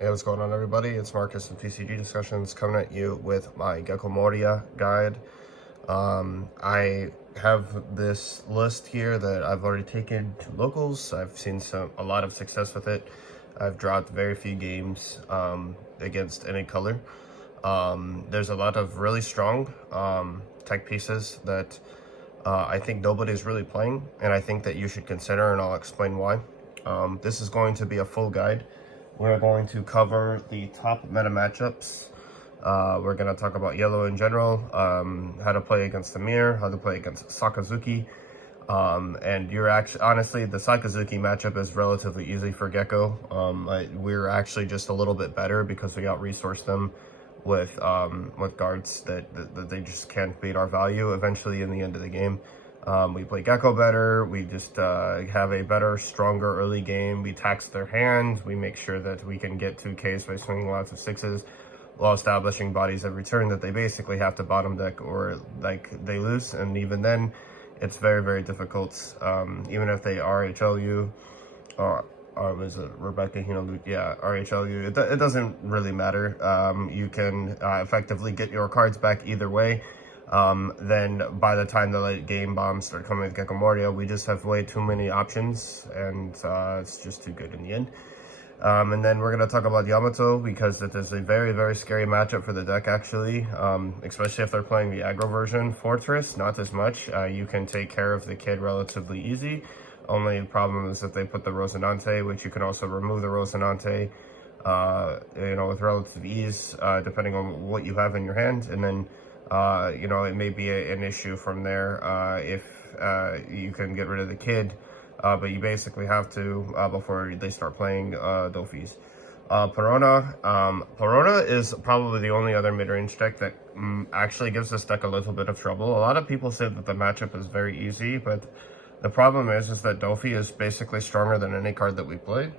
Hey, what's going on, everybody? It's Marcus with PCG Discussions coming at you with my Gecko Moria guide. I have this list here that I've already taken to locals. I've seen a lot of success with it. I've dropped very few games against any color. There's a lot of really strong tech pieces that I think nobody's really playing, and I think that you should consider, and I'll explain why. This is going to be a full guide. We're going to cover the top meta matchups. We're going to talk about yellow in general, how to play against the mirror, how to play against Sakazuki. And you're actually, honestly, the Sakazuki matchup is relatively easy for Gecko. We're actually just a little bit better because we out-resourced them with guards that they just can't beat our value eventually in the end of the game. We play Gecko better, we just have a better, stronger early game, we tax their hand, we make sure that we can get 2Ks by swinging lots of sixes while establishing bodies every turn that they basically have to bottom deck or like they lose, and even then it's very, very difficult. Even if they RHL you, or was it Rebecca Hino? Yeah, RHL you, it doesn't really matter. You can effectively get your cards back either way. Then by the time the late game bombs start coming with Gecko Moria, we just have way too many options, and it's just too good in the end. And then we're going to talk about Yamato, because it is a very, very scary matchup for the deck, actually, especially if they're playing the aggro version. Fortress, not as much. You can take care of the kid relatively easy. Only problem is that they put the Rosinante, which you can also remove the Rosinante, with relative ease, depending on what you have in your hand. And then it may be an issue from there if you can get rid of the kid, but you basically have to before they start playing Dofis. Perona. Perona is probably the only other mid-range deck that actually gives this deck a little bit of trouble. A lot of people say that the matchup is very easy, but the problem is that Dofi is basically stronger than any card that we play,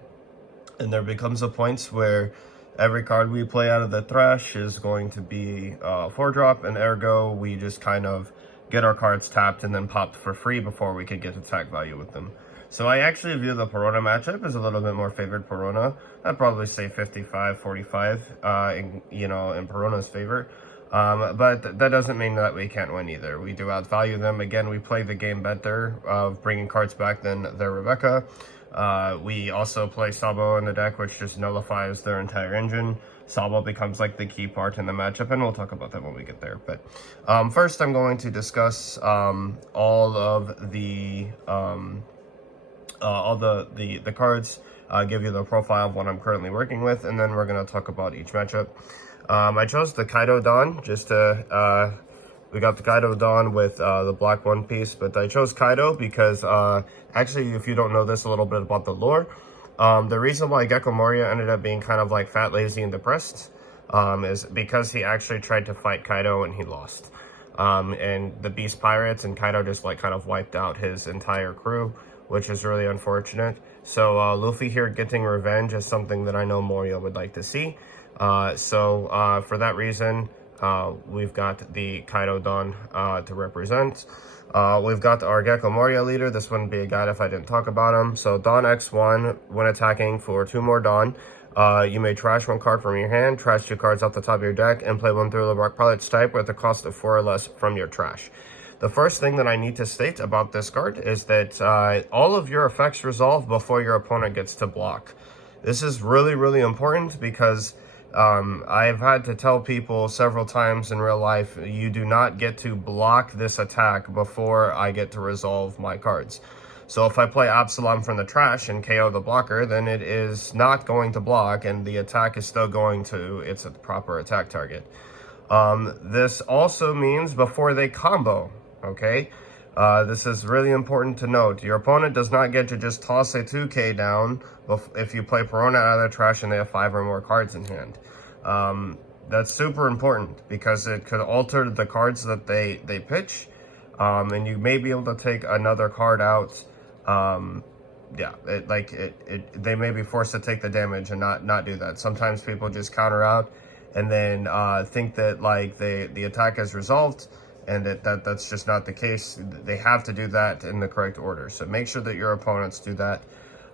and there becomes a point where every card we play out of the trash is going to be 4-drop, and ergo, we just kind of get our cards tapped and then popped for free before we could get attack value with them. So I actually view the Perona matchup as a little bit more favored Perona. I'd probably say 55-45 in Perona's favor. But that doesn't mean that we can't win either. We do outvalue them. Again, we play the game better of bringing cards back than their Rebecca. We also play Sabo in the deck, which just nullifies their entire engine. Sabo becomes like the key part in the matchup, and we'll talk about that when we get there. But first, I'm going to discuss all of the cards, give you the profile of what I'm currently working with, and then we're going to talk about each matchup. I chose the Kaido Dawn just to we got the Kaido Dawn with the black One Piece, but I chose Kaido because, actually, if you don't know this, a little bit about the lore, the reason why Gecko Moria ended up being kind of like fat, lazy, and depressed is because he actually tried to fight Kaido and he lost. And the Beast Pirates and Kaido just like kind of wiped out his entire crew, which is really unfortunate. So Luffy here getting revenge is something that I know Moria would like to see. So for that reason, we've got the Kaido Dawn to represent. We've got our Gecko Moria leader. This wouldn't be a guide if I didn't talk about him. So Dawn X1, when attacking for 2 more Dawn, you may trash 1 card from your hand, trash 2 cards off the top of your deck, and play 1 through the Rock Pilot's type with a cost of 4 or less from your trash. The first thing that I need to state about this card is that all of your effects resolve before your opponent gets to block. This is really, really important because I've had to tell people several times in real life, you do not get to block this attack before I get to resolve my cards. So if I play Absalom from the trash and KO the blocker, then it is not going to block, and the attack is still going to its proper attack target. This also means before they combo, okay? This is really important to note. Your opponent does not get to just toss a 2K down if you play Perona out of the trash and they have 5 or more cards in hand. That's super important because it could alter the cards that they pitch, and you may be able to take another card out. They may be forced to take the damage and not do that. Sometimes people just counter out and then think that like the attack is resolved, and that's just not the case. They have to do that in the correct order. So make sure that your opponents do that.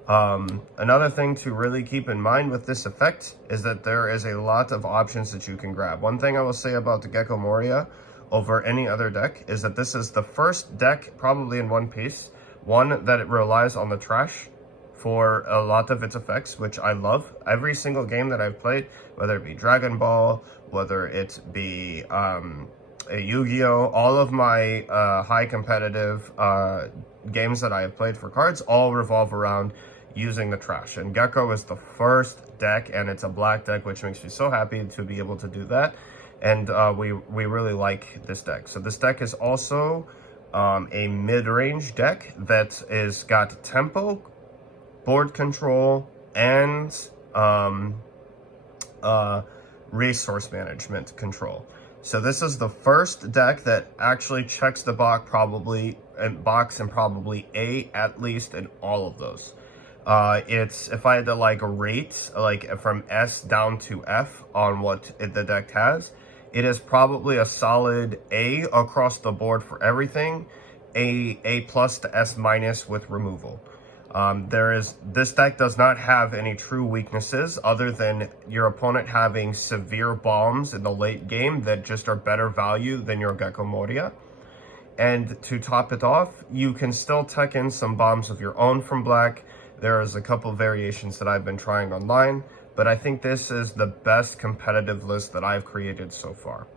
Another thing to really keep in mind with this effect is that there is a lot of options that you can grab. One thing I will say about the Gecko Moria over any other deck is that this is the first deck, probably in One Piece, one that it relies on the trash for a lot of its effects, which I love. Every single game that I've played, whether it be Dragon Ball, whether it be a Yu-Gi-Oh, all of my high competitive games that I have played for cards all revolve around using the trash. And Gecko is the first deck, and it's a black deck, which makes me so happy to be able to do that. And we really like this deck. So this deck is also a mid-range deck that is got tempo, board control, and resource management control. So this is the first deck that actually checks the box and probably A at least in all of those. It's, if I had to like rate like from S down to F on what the deck has, it is probably a solid A across the board for everything, A plus to S minus with removal. This deck does not have any true weaknesses other than your opponent having severe bombs in the late game that just are better value than your Gecko Moria. And to top it off, you can still tech in some bombs of your own from black. There's a couple variations that I've been trying online, but I think this is the best competitive list that I've created so far.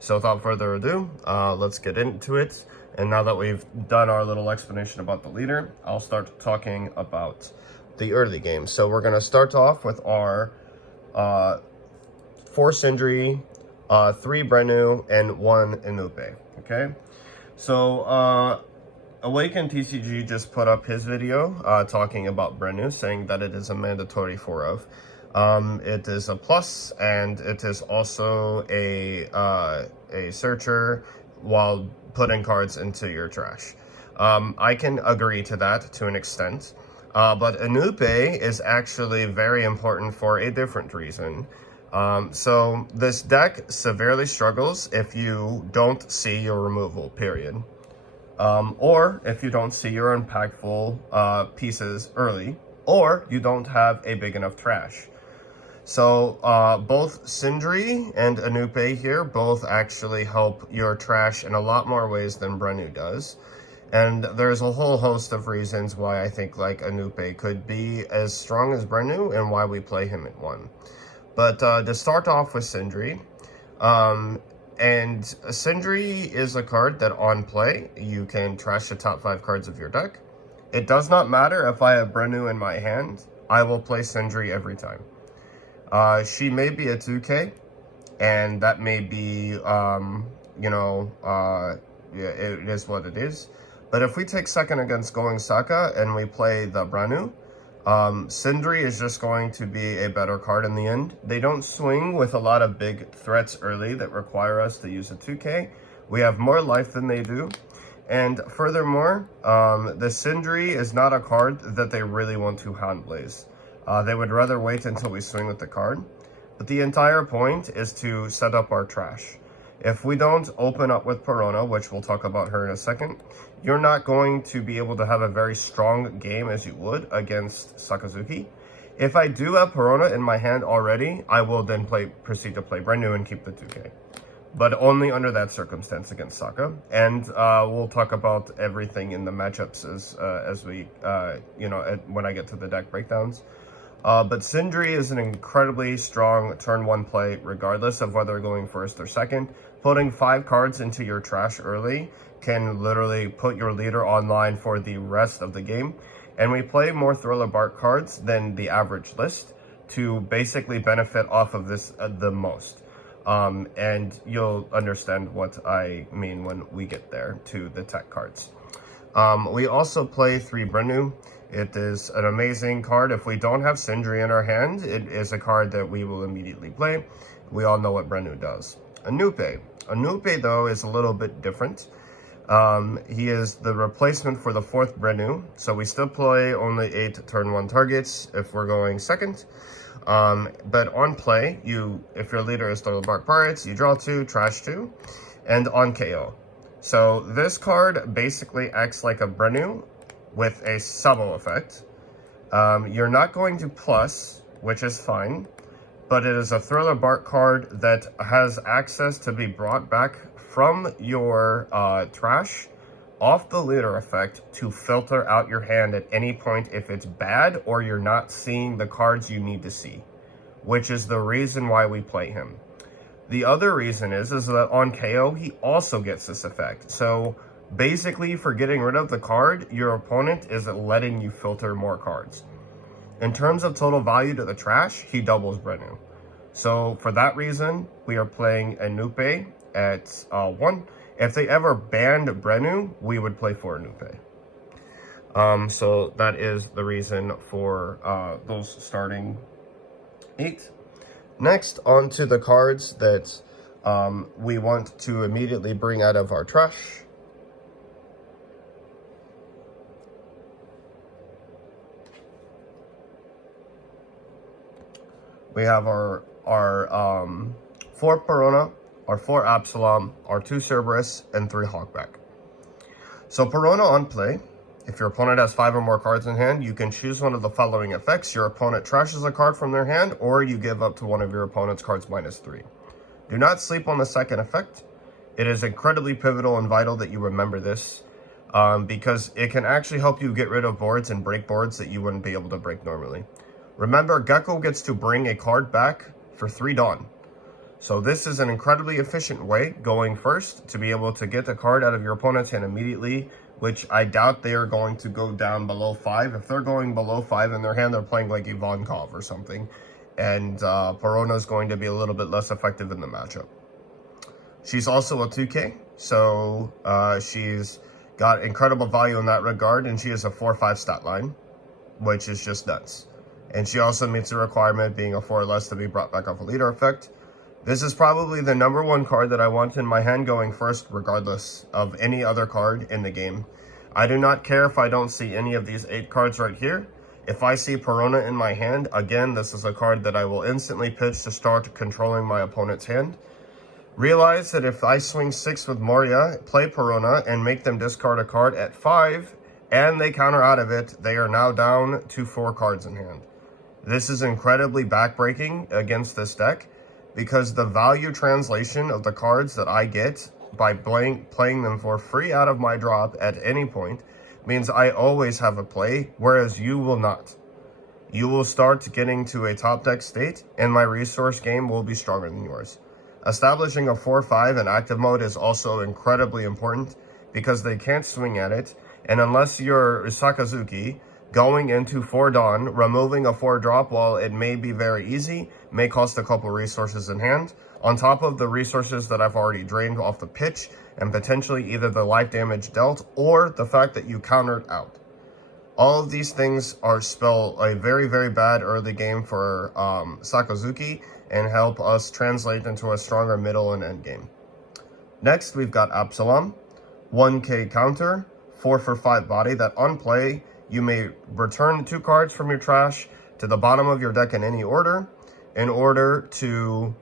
So without further ado, let's get into it. And now that we've done our little explanation about the leader, I'll start talking about the early game. So we're going to start off with our 4 Sindri, 3 Brenu, and 1 Inupe. Okay? So Awaken TCG just put up his video talking about Brenu, saying that it is a mandatory 4 of. It is a plus, and it is also a searcher while putting cards into your trash. I can agree to that to an extent, but Inupe is actually very important for a different reason. So this deck severely struggles if you don't see your removal, period. Or if you don't see your impactful pieces early, or you don't have a big enough trash. So both Sindri and Inupe here both actually help your trash in a lot more ways than Brenu does. And there's a whole host of reasons why I think like Inupe could be as strong as Brenu and why we play him at 1. But to start off with Sindri, and Sindri is a card that on play, you can trash the top 5 cards of your deck. It does not matter if I have Brenu in my hand, I will play Sindri every time. She may be a 2K, and that may be, yeah, it is what it is. But if we take second against Going Saka and we play the Brenu, Sindri is just going to be a better card in the end. They don't swing with a lot of big threats early that require us to use a 2K. We have more life than they do. And furthermore, the Sindri is not a card that they really want to hand blaze. They would rather wait until we swing with the card. But the entire point is to set up our trash. If we don't open up with Perona, which we'll talk about her in a second, you're not going to be able to have a very strong game as you would against Sakazuki. If I do have Perona in my hand already, I will then proceed to play Brenu and keep the 2K. But only under that circumstance against Saka. And we'll talk about everything in the matchups as we, when I get to the deck breakdowns. But Sindri is an incredibly strong turn 1 play, regardless of whether going first or second. Putting 5 cards into your trash early can literally put your leader online for the rest of the game. And we play more Thriller Bark cards than the average list to basically benefit off of this the most. And you'll understand what I mean when we get there to the tech cards. We also play 3 Brenu. It is an amazing card. If we don't have Sindri in our hand, it is a card that we will immediately play. We all know what Brenu does. Inupe. Inupe, though, is a little bit different. He is the replacement for the 4th Brenu, so we still play only 8 turn 1 targets if we're going second. But on play, if your leader is Thriller Bark Pirates, you draw 2, trash 2, and on KO. So this card basically acts like a Brenu with a Sabo effect. You're not going to plus, which is fine, but it is a Thriller Bark card that has access to be brought back from your trash off the leader effect to filter out your hand at any point if it's bad or you're not seeing the cards you need to see, which is the reason why we play him. The other reason is that on KO, he also gets this effect. So basically, for getting rid of the card, your opponent is letting you filter more cards. In terms of total value to the trash, he doubles Brenu. So for that reason, we are playing a Nupe at 1. If they ever banned Brenu, we would play for a Nupe. So that is the reason for those starting 8. Next, on to the cards that we want to immediately bring out of our trash. We have our 4 Perona, our 4 Absalom, our 2 Cerberus, and 3 Hogback. So Perona on play, if your opponent has 5 or more cards in hand, you can choose one of the following effects. Your opponent trashes a card from their hand, or you give up to one of your opponent's cards -3. Do not sleep on the second effect. It is incredibly pivotal and vital that you remember this, because it can actually help you get rid of boards and break boards that you wouldn't be able to break normally. Remember, Gecko gets to bring a card back for 3 Dawn. So this is an incredibly efficient way, going first, to be able to get the card out of your opponent's hand immediately, which I doubt they are going to go down below 5. If they're going below 5 in their hand, they're playing like Ivankov or something. And Perona is going to be a little bit less effective in the matchup. She's also a 2K, so she's got incredible value in that regard, and she is a 4/5 stat line, which is just nuts. And she also meets the requirement being a 4 or less to be brought back off a leader effect. This is probably the #1 card that I want in my hand going first, regardless of any other card in the game. I do not care if I don't see any of these 8 cards right here. If I see Perona in my hand, again, this is a card that I will instantly pitch to start controlling my opponent's hand. Realize that if I swing 6 with Moria, play Perona, and make them discard a card at 5, and they counter out of it, they are now down to 4 cards in hand. This is incredibly backbreaking against this deck, because the value translation of the cards that I get by playing them for free out of my drop at any point means I always have a play, whereas you will not. You will start getting to a top deck state, and my resource game will be stronger than yours. Establishing a 4/5 in active mode is also incredibly important, because they can't swing at it, and unless you're Sakazuki, going into 4 Dawn, removing a 4 drop, while it may be very easy, may cost a couple resources in hand, on top of the resources that I've already drained off the pitch, and potentially either the life damage dealt or the fact that you countered out. All of these things spell a very, very bad early game for Sakazuki and help us translate into a stronger middle and end game. Next, we've got Absalom, 1K counter, 4 for 5 body, that on play, you may return 2 cards from your trash to the bottom of your deck in any order in order to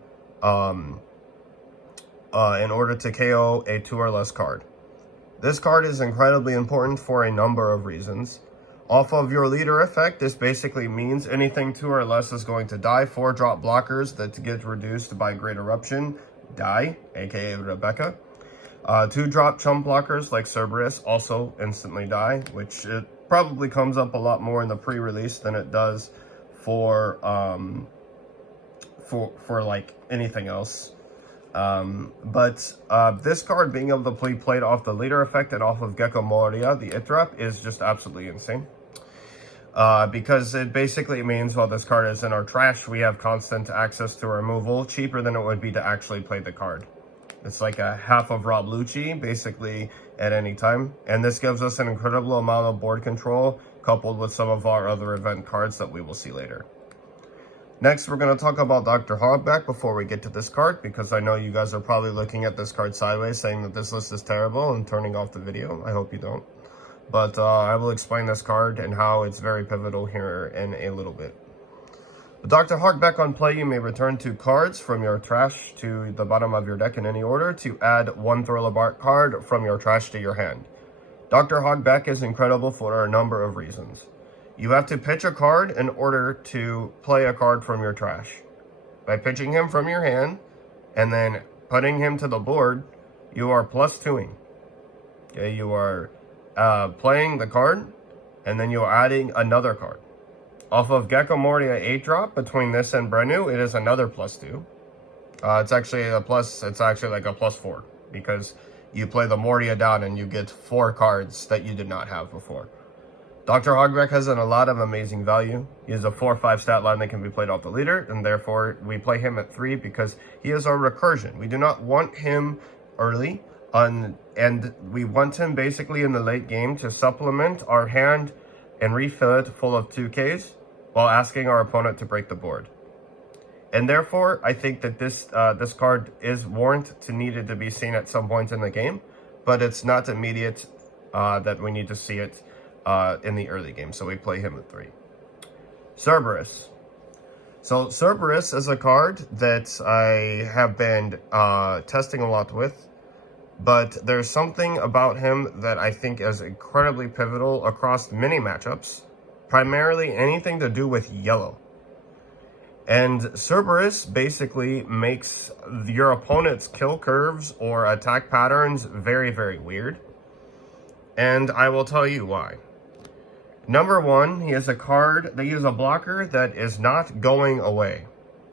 KO a 2 or less card. This card is incredibly important for a number of reasons. Off of your leader effect, this basically means anything 2 or less is going to die. 4 drop blockers that get reduced by Great Eruption die, aka Rebecca. 2 drop chump blockers like Cerberus also instantly die, which it probably comes up a lot more in the pre-release than it does for like anything else. But this card being able to be played off the leader effect and off of Gecko Moria, the Itrap, is just absolutely insane. Because it basically means while this card is in our trash, we have constant access to removal, cheaper than it would be to actually play the card. It's like a half of Rob Lucci, basically, at any time. And this gives us an incredible amount of board control, coupled with some of our other event cards that we will see later. Next, we're going to talk about Dr. Hogback before we get to this card, because I know you guys are probably looking at this card sideways, saying that this list is terrible and turning off the video. I hope you don't. But I will explain this card and how it's very pivotal here in a little bit. With Dr. Hogback on play, you may return 2 cards from your trash to the bottom of your deck in any order to add 1 Thriller Bark card from your trash to your hand. Dr. Hogback is incredible for a number of reasons. You have to pitch a card in order to play a card from your trash. By pitching him from your hand and then putting him to the board, you are plus 2ing. Okay, you are playing the card, and then you're adding another card. Off of Gecko Moria 8-drop, between this and Brenu, it is another plus 2. It's actually like a plus 4, because you play the Moria down and you get 4 cards that you did not have before. Dr. Hogbeck has a lot of amazing value. He has a 4/5 stat line that can be played off the leader, and therefore we play him at 3 because he is our recursion. We do not want him early, and we want him basically in the late game to supplement our hand and refill it full of 2Ks while asking our opponent to break the board. And therefore, I think that this card is needed to be seen at some point in the game, but it's not immediate that we need to see it in the early game, so we play him at 3. Cerberus. So Cerberus is a card that I have been testing a lot with, but there's something about him that I think is incredibly pivotal across many matchups, primarily anything to do with yellow. And Cerberus basically makes your opponent's kill curves or attack patterns very, very weird. And I will tell you why. Number 1, he has a card, they use a blocker that is not going away.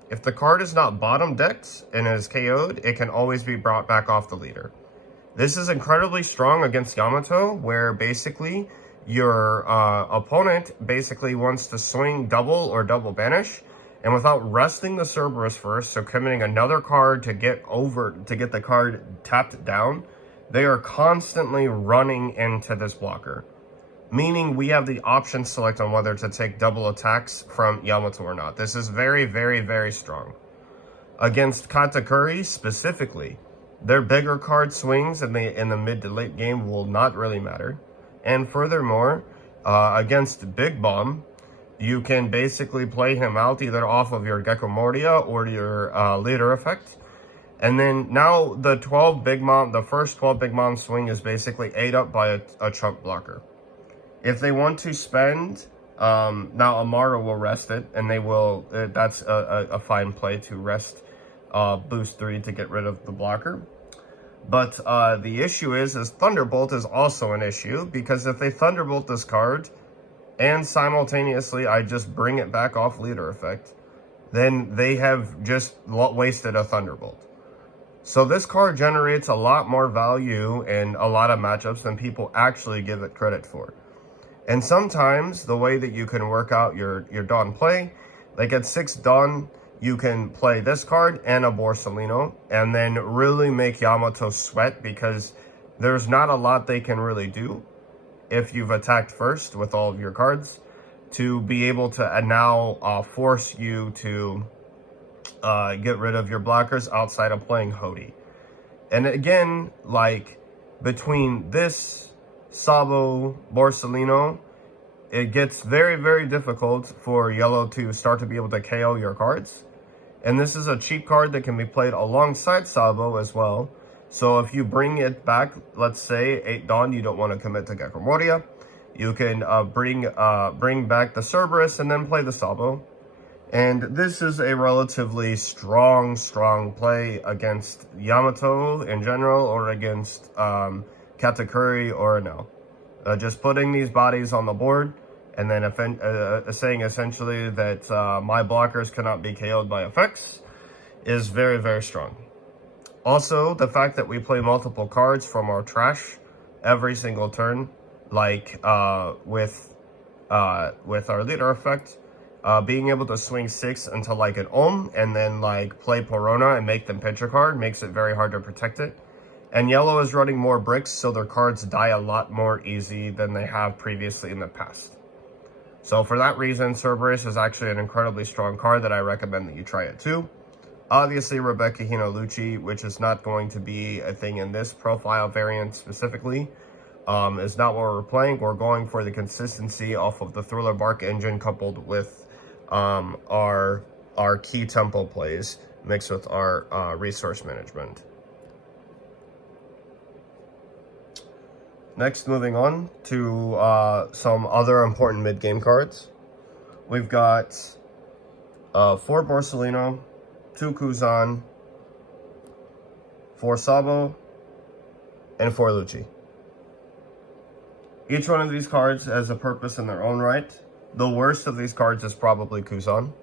If the card is not bottom decked and is KO'd, it can always be brought back off the leader. This is incredibly strong against Yamato, where basically your opponent basically wants to swing double or double banish, and without resting the Cerberus first, so committing another card to get the card tapped down, they are constantly running into this blocker. Meaning we have the option select on whether to take double attacks from Yamato or not. This is very, very, very strong. Against Katakuri specifically, their bigger card swings in the mid to late game will not really matter. And furthermore, against Big Bomb, you can basically play him out either off of your Gecko Moria or your leader effect. And then now the first 12 Big Mom swing is basically ate up by a chunk blocker. If they want to spend, now Amara will rest it, and they will, that's a fine play to rest boost 3 to get rid of the blocker. But the issue is Thunderbolt is also an issue, because if they Thunderbolt this card, and simultaneously I just bring it back off leader effect, then they have just wasted a Thunderbolt. So this card generates a lot more value in a lot of matchups than people actually give it credit for. And sometimes the way that you can work out your Dawn play, like at 6 Dawn, you can play this card and a Borsalino, and then really make Yamato sweat, because there's not a lot they can really do if you've attacked first with all of your cards to be able to now force you to get rid of your blockers outside of playing Hody. And again, like between this Sabo, Borsalino, it gets very, very difficult for yellow to start to be able to KO your cards. And this is a cheap card that can be played alongside Sabo as well. So if you bring it back, let's say 8 Dawn, you don't want to commit to Gecko Moria, you can bring back the Cerberus and then play the Sabo. And this is a relatively strong play against Yamato in general, or against Katakuri or no. Just putting these bodies on the board, and then saying essentially that my blockers cannot be KO'd by effects is very, very strong. Also, the fact that we play multiple cards from our trash every single turn, like with our leader effect, being able to swing 6 into like an Ohm, and then like play Perona and make them pitch a card, makes it very hard to protect it. And yellow is running more bricks, so their cards die a lot more easy than they have previously in the past. So for that reason, Cerberus is actually an incredibly strong card that I recommend that you try it too. Obviously, Rebecca Hino Lucci, which is not going to be a thing in this profile variant specifically, is not what we're playing. We're going for the consistency off of the Thriller Bark engine coupled with our key tempo plays mixed with our resource management. Next, moving on to some other important mid-game cards. We've got 4 Borsalino, 2 Kuzan, 4 Sabo, and 4 Lucci. Each one of these cards has a purpose in their own right. The worst of these cards is probably Kuzan.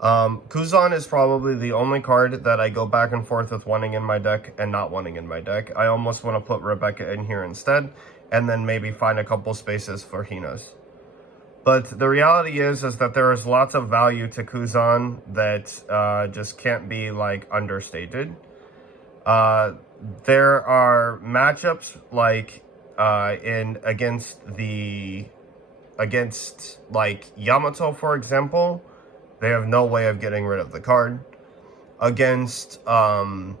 Kuzan is probably the only card that I go back and forth with wanting in my deck and not wanting in my deck. I almost want to put Rebecca in here instead, and then maybe find a couple spaces for Hinas. But the reality is that there is lots of value to Kuzan that just can't be, like, understated. There are matchups like against like Yamato, for example. They have no way of getting rid of the card. Against Uta,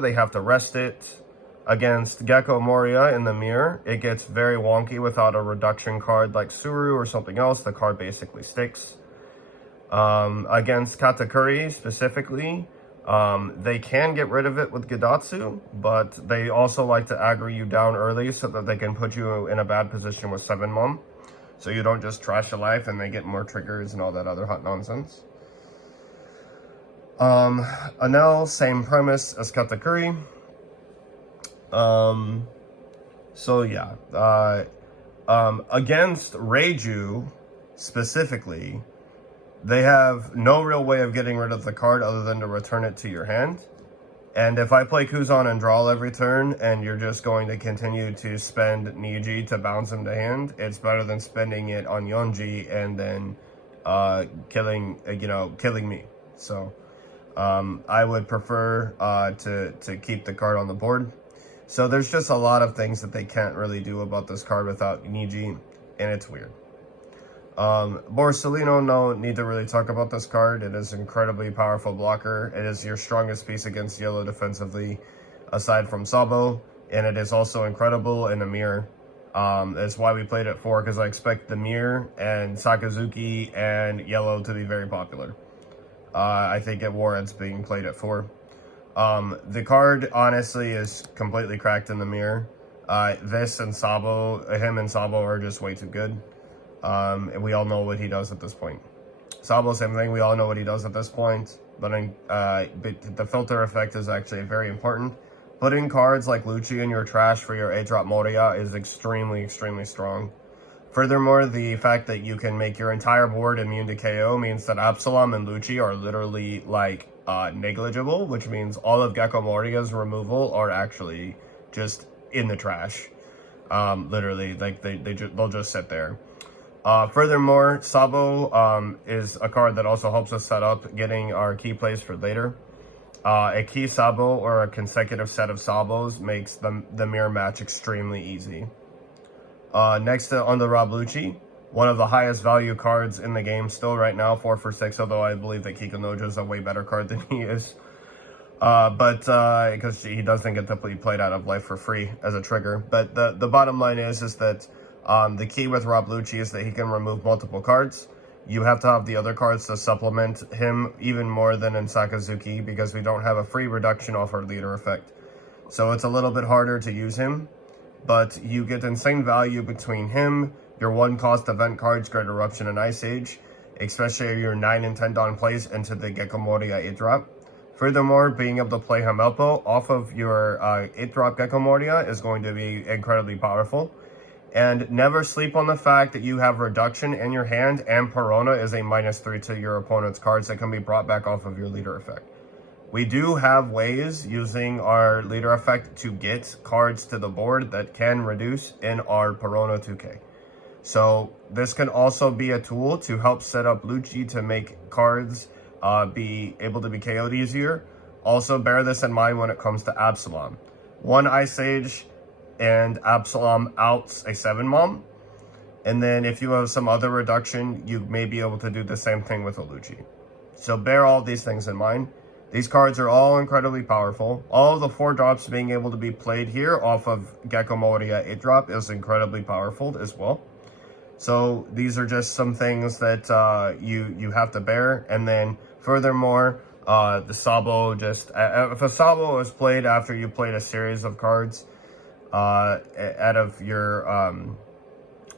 they have to rest it. Against Gecko Moria in the mirror, it gets very wonky without a reduction card like Suru or something else. The card basically sticks. Against Katakuri specifically, they can get rid of it with Gidatsu, but they also like to aggro you down early so that they can put you in a bad position with 7 Mom. So you don't just trash your life and they get more triggers and all that other hot nonsense. Anel, same premise as Katakuri. So yeah. Against Reiju, specifically, they have no real way of getting rid of the card other than to return it to your hand. And if I play Kuzan and draw every turn, and you're just going to continue to spend Niji to bounce him to hand, it's better than spending it on Yonji and then killing me. So I would prefer to keep the card on the board. So there's just a lot of things that they can't really do about this card without Niji, and it's weird. Borsalino, no need to really talk about this card. It is an incredibly powerful blocker. It is your strongest piece against yellow defensively, aside from Sabo, and it is also incredible in the mirror. That's why we played it 4, because I expect the mirror and Sakazuki and yellow to be very popular. I think it warrants being played at 4. The card, honestly, is completely cracked in the mirror. This and Sabo, him and Sabo are just way too good. And we all know what he does at this point. Sabo, same thing. We all know what he does at this point. But the filter effect is actually very important. Putting cards like Lucci in your trash for your 8-drop Moria is extremely, extremely strong. Furthermore, the fact that you can make your entire board immune to KO means that Absalom and Lucci are literally, like, negligible, which means all of Gecko Moria's removal are actually just in the trash. Literally, like, they'll just sit there. Furthermore, Sabo is a card that also helps us set up getting our key plays for later. A key Sabo or a consecutive set of Sabos makes the mirror match extremely easy. Next on the Rob Lucci, one of the highest value cards in the game still right now, 4 for 6, although I believe that Kikunojo is a way better card than he is. Because he doesn't get to be played out of life for free as a trigger. But the bottom line is that the key with Rob Lucci is that he can remove multiple cards. You have to have the other cards to supplement him even more than in Sakazuki, because we don't have a free reduction off our leader effect. So it's a little bit harder to use him, but you get insane value between him, your 1-cost event cards, Great Eruption and Ice Age, especially your 9 and 10 Dawn plays into the Gecko Moria 8-drop. Furthermore, being able to play Hamelpo off of your 8-drop Gecko Moria is going to be incredibly powerful. And never sleep on the fact that you have reduction in your hand, and Perona is a -3 to your opponent's cards that can be brought back off of your leader effect. We do have ways using our leader effect to get cards to the board that can reduce in our Perona 2K. So this can also be a tool to help set up Lucci to make cards be able to be KO'd easier. Also bear this in mind when it comes to Absalom. 1 Ice Age and Absalom outs a 7 Mom. And then if you have some other reduction, you may be able to do the same thing with a Lucci. So bear all these things in mind. These cards are all incredibly powerful. All of the 4 drops being able to be played here off of Gecko Moria 8-drop is incredibly powerful as well. So these are just some things that you have to bear. And then furthermore, the Sabo just... if a Sabo is played after you played a series of cards, out of your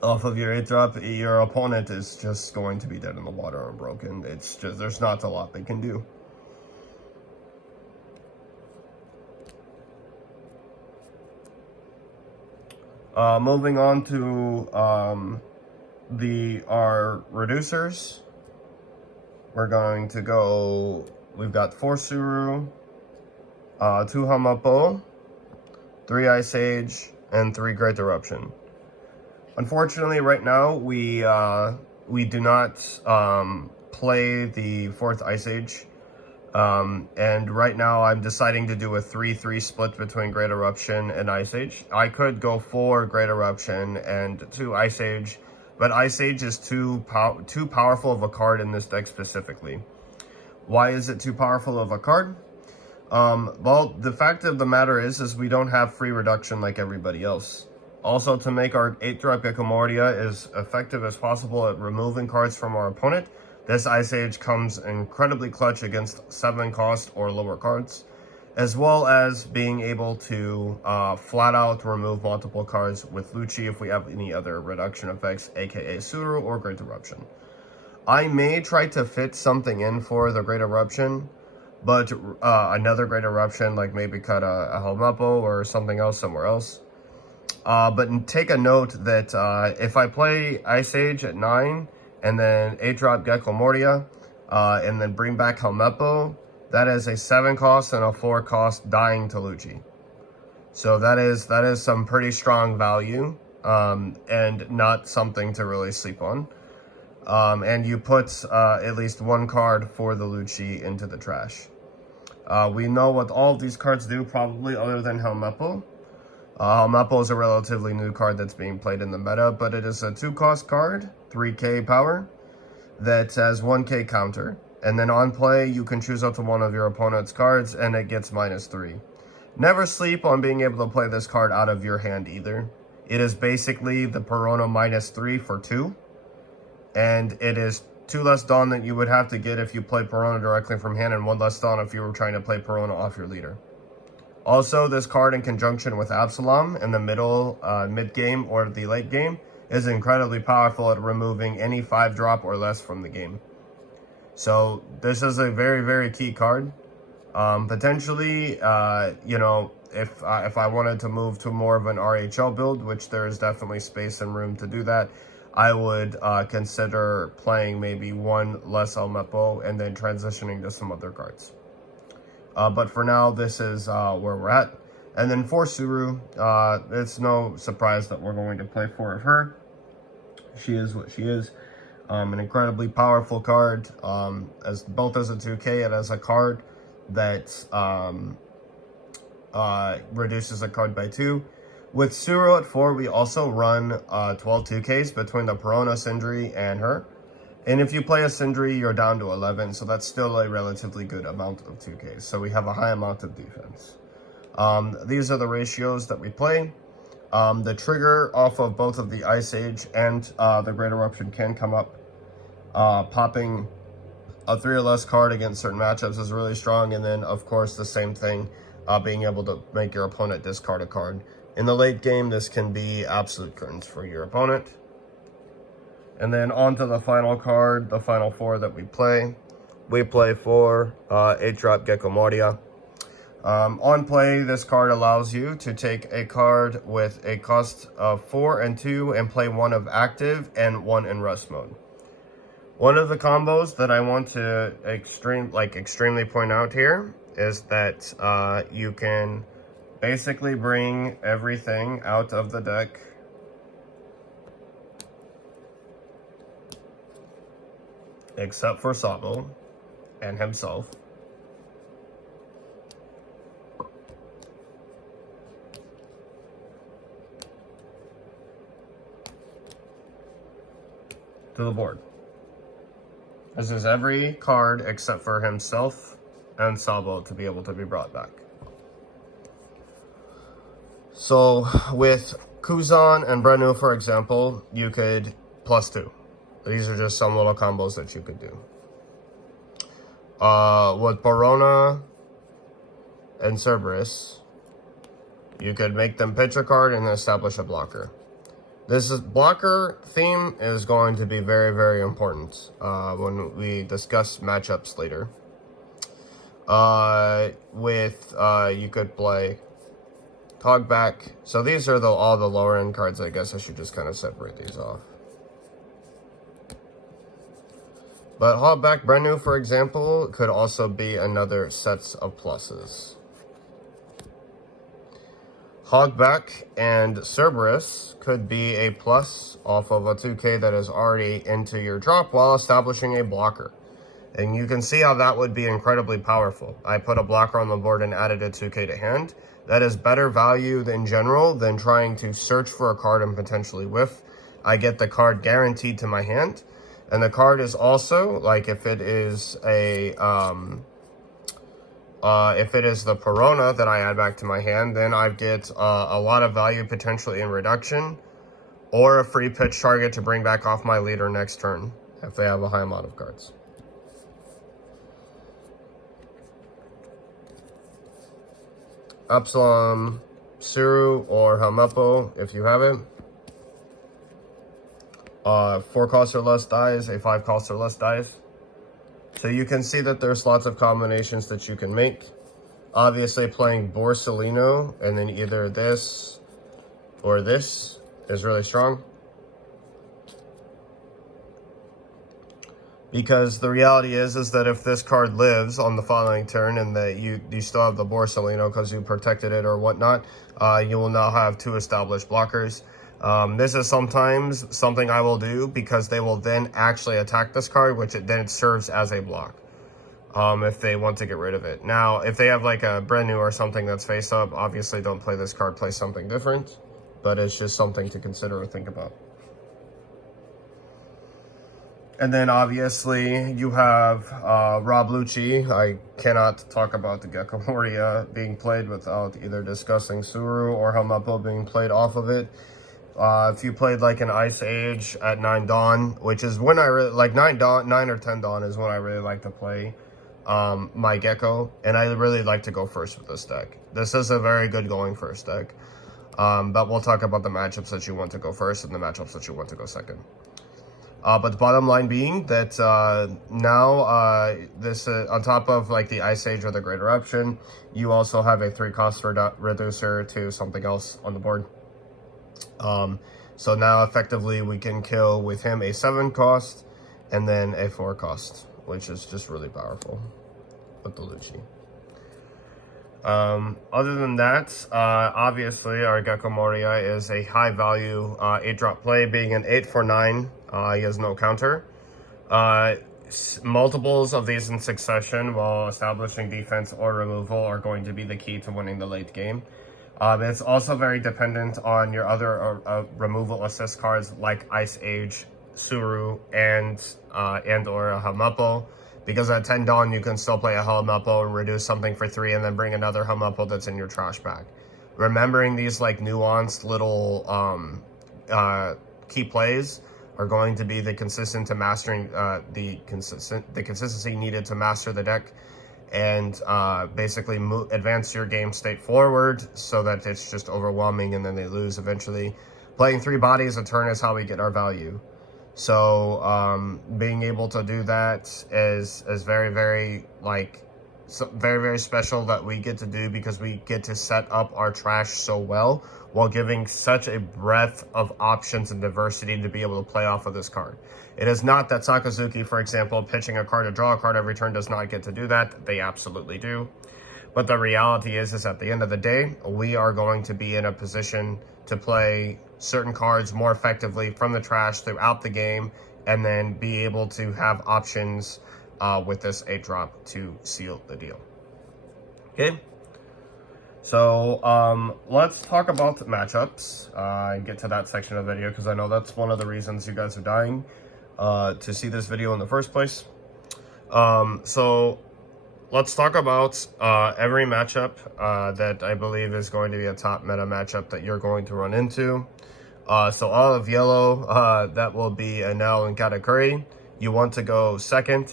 off of your 8-drop, your opponent is just going to be dead in the water or broken. It's just, there's not a lot they can do. Moving on to our reducers. We're going to go, we've got 4 Suru, 2 Hamapo, 3 Ice Age, and 3 Great Eruption. Unfortunately, right now, we do not play the 4th Ice Age. And right now, I'm deciding to do a 3-3 split between Great Eruption and Ice Age. I could go 4 Great Eruption and 2 Ice Age, but Ice Age is too powerful of a card in this deck specifically. Why is it too powerful of a card? Well, the fact of the matter is we don't have free reduction like everybody else. Also, to make our 8-drop Gecko Moria as effective as possible at removing cards from our opponent, this Ice Age comes incredibly clutch against 7 cost or lower cards, as well as being able to flat out remove multiple cards with Lucci if we have any other reduction effects, aka Suru or Great Eruption. I may try to fit something in for the Great Eruption, but another Great Eruption, like maybe cut a Helmepo or something else somewhere else. But take a note that if I play Ice Age at 9 and then 8-drop Gecko Moria and then bring back Helmepo, that is a 7 cost and a 4 cost dying to Lucci. So that is some pretty strong value and not something to really sleep on. And you put at least 1 card for the Lucci into the trash. We know what all of these cards do, probably, other than Helmepo. Helmepo is a relatively new card that's being played in the meta, but it is a 2-cost card, 3k power, that has 1k counter. And then on play, you can choose up to one of your opponent's cards, and it gets -3. Never sleep on being able to play this card out of your hand either. It is basically the Perona -3 for 2. And it is 2 less Dawn that you would have to get if you played Perona directly from hand, and 1 less Dawn if you were trying to play Perona off your leader. Also, this card in conjunction with Absalom in the mid-game or the late game is incredibly powerful at removing any 5-drop or less from the game. So this is a very, very key card. Potentially, you know, if I wanted to move to more of an RHL build, which there is definitely space and room to do that, I would consider playing maybe 1 less Helmepo and then transitioning to some other cards. But for now, this is where we're at. And then for Suru, it's no surprise that we're going to play 4 of her. She is what she is. An incredibly powerful card, as both as a 2k and as a card that reduces a card by 2. With Suru at 4, we also run 12 2ks between the Perona, Sindri, and her. And if you play a Sindri, you're down to 11, so that's still a relatively good amount of 2ks. So we have a high amount of defense. These are the ratios that we play. The trigger off of both of the Ice Age and the Great Eruption can come up. Popping a 3 or less card against certain matchups is really strong. And then, of course, the same thing, being able to make your opponent discard a card. In the late game, this can be absolute curtains for your opponent. And then on to the final card, the final 4 that we play. We play 4 8-drop Gecko Moria. On play, this card allows you to take a card with a cost of 4 and 2 and play 1 of active and 1 in rust mode. One of the combos that I want to extremely point out here is that you can basically bring everything out of the deck except for Sabo and himself. To the board. This is every card except for himself and Sabo to be able to be brought back. So with Kuzan and Brenu, for example, you could +2. These are just some little combos that you could do. With Perona and Cerberus, You could make them pitch a card and establish a blocker. This blocker theme is going to be very, very important when we discuss matchups later. You could play Hogback. So these are all the lower end cards. I guess I should just kind of separate these off. But Hogback, brand new, for example, could also be another sets of pluses. Hogback and Cerberus could be a plus off of a 2K that is already into your drop while establishing a blocker. And you can see how that would be incredibly powerful. I put a blocker on the board and added a 2K to hand. That is better value in general than trying to search for a card and potentially whiff. I get the card guaranteed to my hand. And the card is also, like, if it is the Perona that I add back to my hand, then I get a lot of value potentially in reduction, or a free pitch target to bring back off my leader next turn, if they have a high amount of cards. Epsilon, Suru, or Helmeppo, if you have it. 4 cost or less dies, a 5 cost or less dies. So you can see that there's lots of combinations that you can make. Obviously playing Borsalino and then either this or this is really strong. Because the reality is that if this card lives on the following turn and that you still have the Borsalino because you protected it or whatnot, you will now have 2 established blockers. This is sometimes something I will do because they will then actually attack this card, which then serves as a block if they want to get rid of it. Now, if they have like a brand new or something that's face up, obviously don't play this card, play something different. But it's just something to consider or think about. And then obviously you have Rob Lucci. I cannot talk about the Gecko Moria being played without either discussing Suru or Helmeppo being played off of it. If you played like an Ice Age at 9 Dawn, which is when I really like 9 or 10 Dawn is when I really like to play my Gecko, and I really like to go first with this deck. This is a very good going first deck, but we'll talk about the matchups that you want to go first and the matchups that you want to go second. But the bottom line being that now this on top of like the Ice Age or the Great Eruption, you also have a 3 cost reducer to something else on the board. So now effectively we can kill with him a 7 cost and then a 4 cost, which is just really powerful with the Lucci. Other than that, obviously our Gecko Moria is a high value 8-drop play, being an 8 for 9. He has no counter. Multiples of these in succession while establishing defense or removal are going to be the key to winning the late game. It's also very dependent on your other removal assist cards like Ice Age, Suru, and or a Helmeppo. Because at 10 Dawn, you can still play a Helmeppo and reduce something for 3 and then bring another Helmeppo that's in your trash bag. Remembering these like nuanced little key plays are going to be the consistent to mastering the consistency needed to master the deck and basically advance your game state forward so that it's just overwhelming and then they lose eventually. Playing 3 bodies a turn is how we get our value. So being able to do that is very, very very special that we get to do, because we get to set up our trash so well while giving such a breadth of options and diversity to be able to play off of this card. It is not that Sakazuki, for example, pitching a card to draw a card every turn does not get to do that. They absolutely do. But the reality is at the end of the day, we are going to be in a position to play certain cards more effectively from the trash throughout the game and then be able to have options with this 8-drop to seal the deal. Okay, so let's talk about matchups and get to that section of the video, because I know that's one of the reasons you guys are dying to see this video in the first place. So let's talk about every matchup that I believe is going to be a top meta matchup that you're going to run into. So all of yellow, that will be Enel and Katakuri. You want to go second.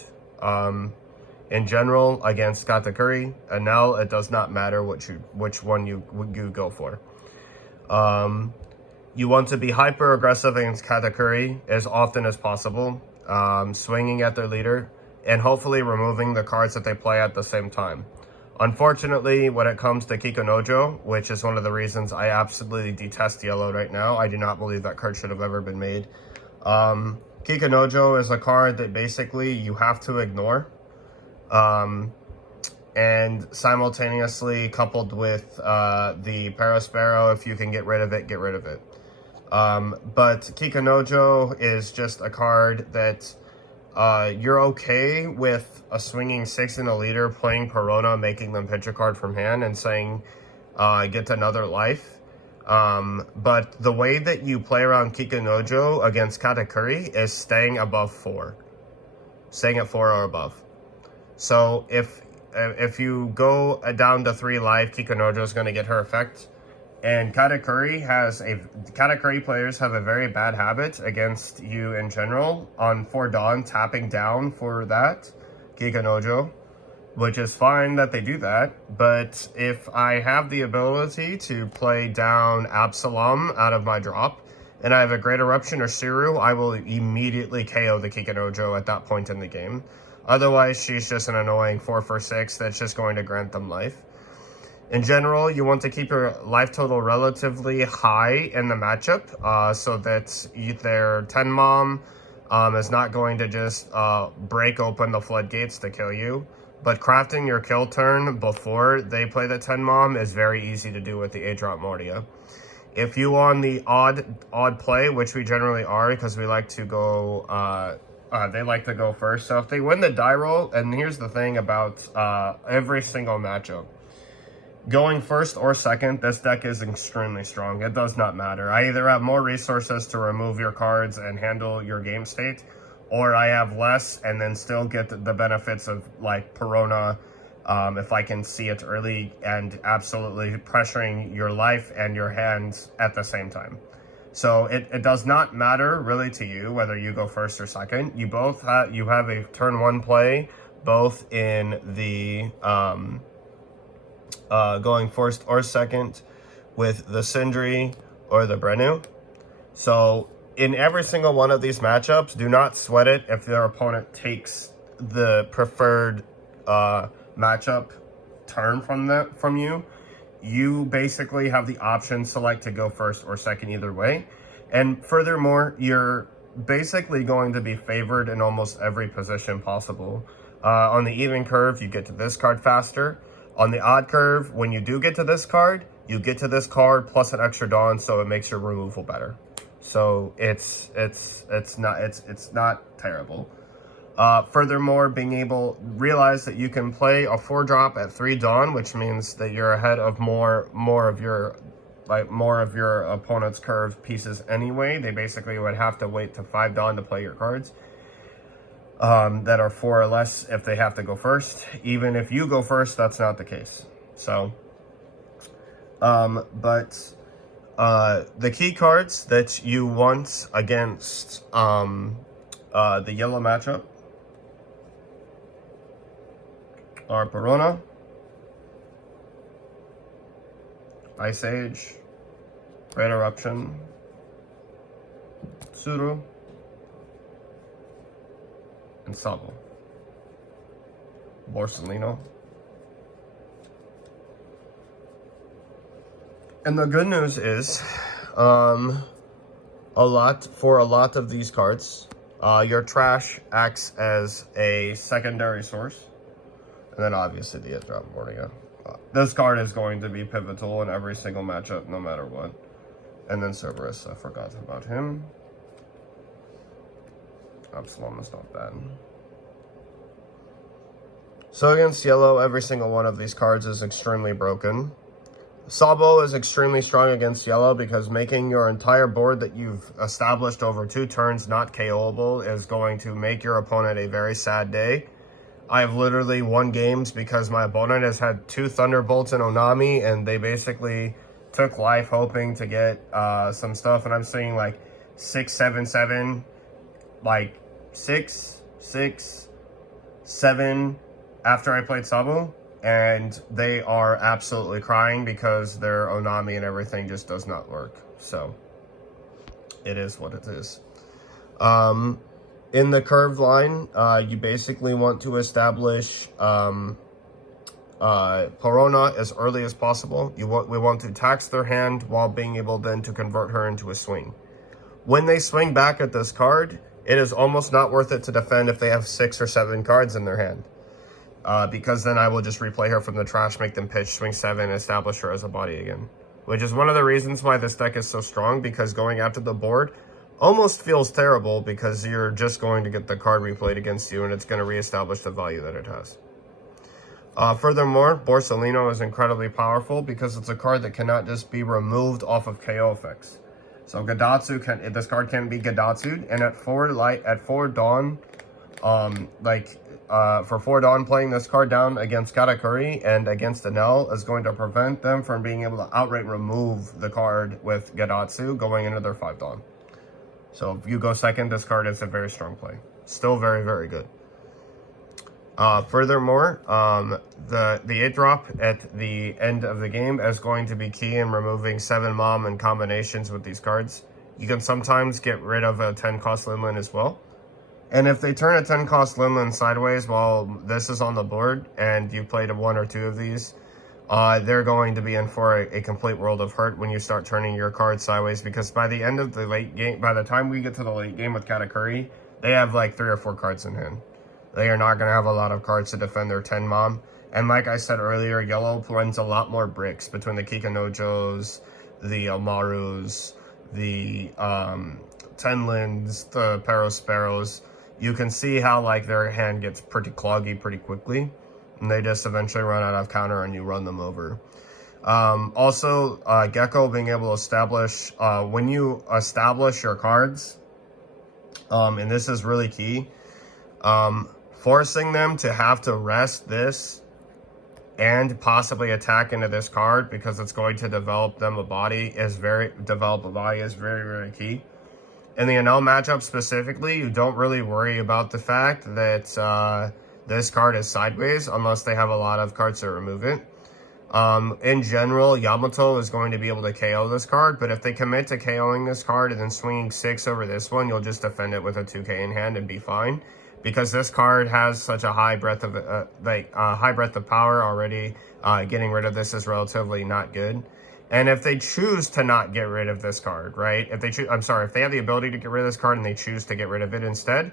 in general against Katakuri. And now it does not matter which one you go for. You want to be hyper aggressive against Katakuri as often as possible, swinging at their leader, and hopefully removing the cards that they play at the same time. Unfortunately, when it comes to Kikunojo, which is one of the reasons I absolutely detest yellow right now, I do not believe that card should have ever been made. Kikunojo is a card that basically you have to ignore. And simultaneously coupled with the Paraspero, if you can get rid of it, get rid of it. But Kikunojo is just a card that you're okay with a swinging 6 in the leader, playing Perona, making them pitch a card from hand and saying, get another life. But the way that you play around Kikunojo against Katakuri is staying above 4. Staying at 4 or above. So if you go down to 3 life, Kikunojo is going to get her effect. And Katakuri players have a very bad habit against you in general on 4 Dawn tapping down for that Kikunojo, which is fine that they do that. But if I have the ability to play down Absalom out of my drop, and I have a Great Eruption or Siru, I will immediately KO the Kikunojo at that point in the game. Otherwise, she's just an annoying 4 for 6 that's just going to grant them life. In general, you want to keep your life total relatively high in the matchup so that their 10 mom is not going to just break open the floodgates to kill you. But crafting your kill turn before they play the 10 mom is very easy to do with the A-drop Moria. If you on the odd play, which we generally are because we like to go... they like to go first. So if they win the die roll, and here's the thing about every single matchup. Going first or second, this deck is extremely strong. It does not matter. I either have more resources to remove your cards and handle your game state, or I have less and then still get the benefits of like Perona if I can see it early and absolutely pressuring your life and your hands at the same time. So it does not matter really to you whether you go first or second. You both have a turn 1 play, both in the going first or second with the Sindri or the Brenu. So in every single one of these matchups, do not sweat it if their opponent takes the preferred matchup turn from you. You basically have the option select to go first or second either way. And furthermore, you're basically going to be favored in almost every position possible. On the even curve, you get to this card faster. On the odd curve, when you do get to this card, you get to this card plus an extra Dawn, so it makes your removal better. So it's not terrible. Furthermore, realize that you can play a 4-drop at 3 Dawn, which means that you're ahead of more of your opponent's curve pieces anyway. They basically would have to wait to 5 Dawn to play your cards that are 4 or less if they have to go first. Even if you go first, that's not the case. So, the key cards that you want against the yellow matchup are Perona, Ice Age, Great Eruption, Tsuru, and Sabo. Borsellino. And the good news is, a lot of these cards, your trash acts as a secondary source. And then obviously the drop Moria. This card is going to be pivotal in every single matchup, no matter what. And then Cerberus, I forgot about him. Absalom is not bad. So against yellow, every single one of these cards is extremely broken. Sabo is extremely strong against yellow because making your entire board that you've established over 2 turns not KOable is going to make your opponent a very sad day. I've literally won games because my opponent has had 2 Thunderbolts in Onami and they basically took life hoping to get some stuff, and I'm seeing like 6, 7, 7, like 6, 6, 7, after I played Sabo, and they are absolutely crying because their Onami and everything just does not work. So it is what it is. In the curved line, you basically want to establish Perona as early as possible. We want to tax their hand while being able then to convert her into a swing. When they swing back at this card, it is almost not worth it to defend if they have 6 or 7 cards in their hand. Because then I will just replay her from the trash, make them pitch, swing 7, establish her as a body again. Which is one of the reasons why this deck is so strong, because going after the board almost feels terrible because you're just going to get the card replayed against you and it's going to reestablish the value that it has. Furthermore, Borsalino is incredibly powerful because it's a card that cannot just be removed off of KO effects. So this card can be Gadatsu'd, and at 4 Dawn, for 4 Dawn, playing this card down against Katakuri and against Enel is going to prevent them from being able to outright remove the card with Gadatsu going into their 5 Dawn. So if you go second, this card is a very strong play. Still very, very good. Furthermore, the 8-drop at the end of the game is going to be key in removing 7 Mom and combinations with these cards. You can sometimes get rid of a 10-cost Linlin as well. And if they turn a 10-cost Linlin sideways while this is on the board and you played 1 or 2 of these, they're going to be in for a complete world of hurt when you start turning your cards sideways, because by the end of the late game, by the time we get to the late game with Katakuri, they have like 3 or 4 cards in hand. They are not going to have a lot of cards to defend their 10 Mom. And like I said earlier, yellow runs a lot more bricks between the Kikanojos, the Omarus, the Tenlins, the Parosparrows. You can see how like their hand gets pretty cloggy pretty quickly. And they just eventually run out of counter and you run them over. Also, Gecko being able to establish, when you establish your cards, and this is really key, forcing them to have to rest this and possibly attack into this card because it's going to develop them a body is very, very key. In the Enel matchup specifically, you don't really worry about the fact that this card is sideways unless they have a lot of cards to remove it. In general, Yamato is going to be able to KO this card, but if they commit to KOing this card and then swinging 6 over this one, you'll just defend it with a 2K in hand and be fine. Because this card has such a high breadth of power already, getting rid of this is relatively not good. And if they choose to not get rid of this card, right? If they have the ability to get rid of this card and they choose to get rid of it instead,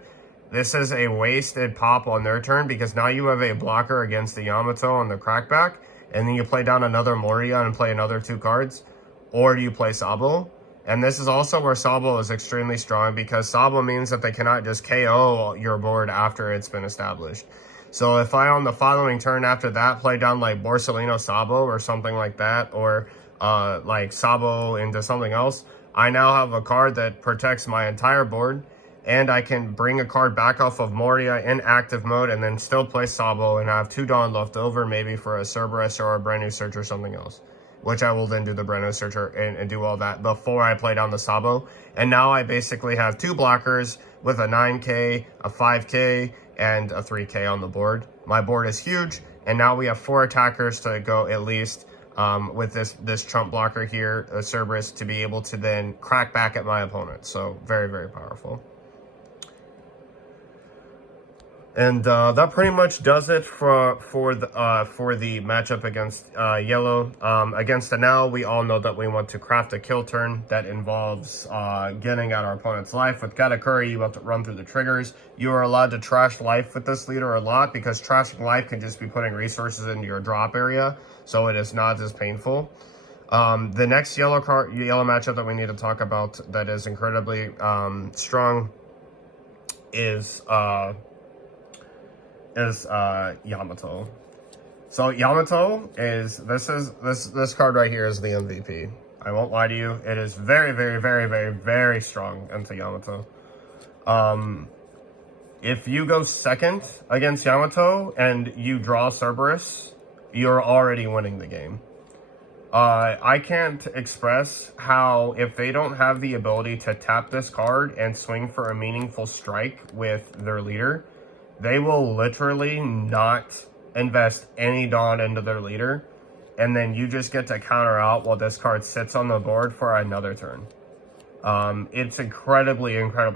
this is a wasted pop on their turn because now you have a blocker against the Yamato on the crackback, and then you play down another Moria and play another 2 cards, or do you play Sabo? And this is also where Sabo is extremely strong because Sabo means that they cannot just KO your board after it's been established. So if I on the following turn after that play down like Borsalino Sabo or something like that, or like Sabo into something else, I now have a card that protects my entire board, and I can bring a card back off of Moria in active mode and then still play Sabo and have 2 Dawn left over maybe for a Cerberus or a brand new search or something else. Which I will then do the Breno Searcher and do all that before I play down the Sabo. And now I basically have 2 blockers with a 9K, a 5K, and a 3K on the board. My board is huge, and now we have 4 attackers to go at least with this Trump blocker here, a Cerberus, to be able to then crack back at my opponent. So very, very powerful. And that pretty much does it for the matchup against yellow. Against Enel, we all know that we want to craft a kill turn that involves getting at our opponent's life. With Katakuri, you have to run through the triggers. You are allowed to trash life with this leader a lot because trashing life can just be putting resources into your drop area, so it is not as painful. The next yellow matchup that we need to talk about that is incredibly strong is Yamato. So Yamato is this card right here is the MVP. I won't lie to you. It is very, very, very, very, very strong into Yamato. If you go second against Yamato and you draw Cerberus, you're already winning the game. I can't express how, if they don't have the ability to tap this card and swing for a meaningful strike with their leader, they will literally not invest any Dawn into their leader, and then you just get to counter out while this card sits on the board for another turn. It's incredibly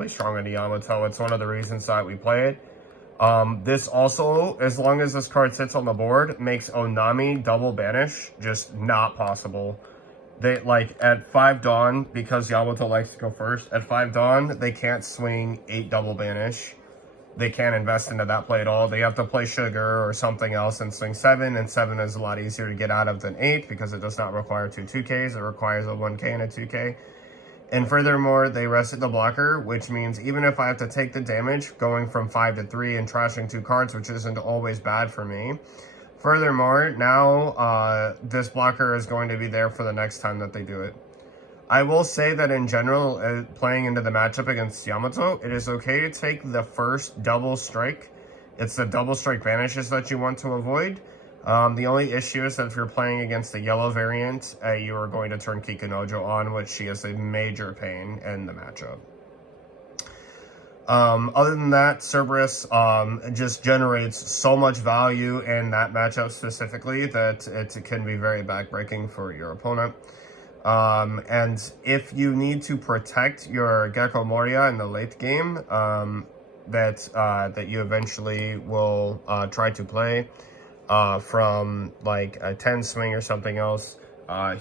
strong in Yamato. It's one of the reasons that we play it. This also, as long as this card sits on the board, makes Onami double banish just not possible. They, like, at 5 Dawn, because Yamato likes to go first, at 5 Dawn, they can't swing 8 double banish. They can't invest into that play at all. They have to play Sugar or something else and swing 7, and 7 is a lot easier to get out of than 8 because it does not require 2 2Ks. It requires a 1K and a 2K. And furthermore, they rested the blocker, which means even if I have to take the damage, going from 5 to 3 and trashing 2 cards, which isn't always bad for me. Furthermore, now this blocker is going to be there for the next time that they do it. I will say that in general, playing into the matchup against Yamato, it is okay to take the first double strike. It's the double strike vanishes that you want to avoid. The only issue is that if you're playing against the yellow variant, you are going to turn Kikunojo on, which she is a major pain in the matchup. Other than that, Cerberus just generates so much value in that matchup specifically that it can be very backbreaking for your opponent. And if you need to protect your Gecko Moria in the late game, that you eventually will try to play from like a 10 swing or something else,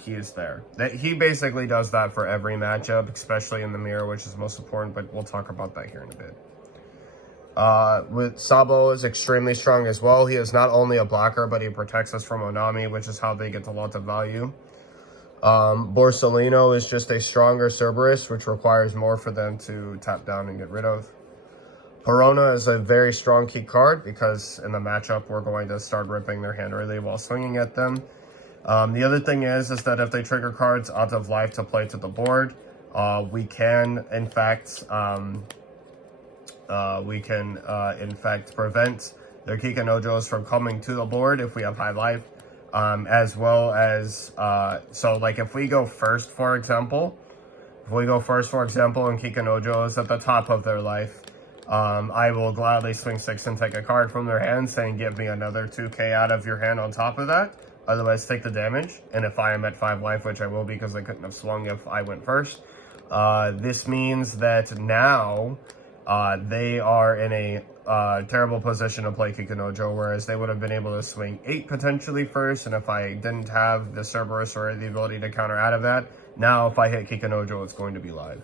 he is there. He basically does that for every matchup, especially in the mirror, which is most important, but we'll talk about that here in a bit. With Sabo is extremely strong as well. He is not only a blocker, but he protects us from Onami, which is how they get a lot of value. Borsalino is just a stronger Cerberus, which requires more for them to tap down and get rid of. Perona is a very strong key card because in the matchup, we're going to start ripping their hand early while swinging at them. The other thing is that if they trigger cards out of life to play to the board, we can, in fact, prevent their Kikanojos from coming to the board if we have high life. As well as, so like if we go first, for example, and Kikanojo is at the top of their life, I will gladly swing 6 and take a card from their hand saying, give me another 2K out of your hand on top of that. Otherwise, take the damage. And if I am at 5 life, which I will be because I couldn't have swung if I went first, this means that now they are in a terrible position to play Kikunojo, whereas they would have been able to swing 8 potentially first, and if I didn't have the Cerberus or the ability to counter out of that, now if I hit Kikunojo, it's going to be live.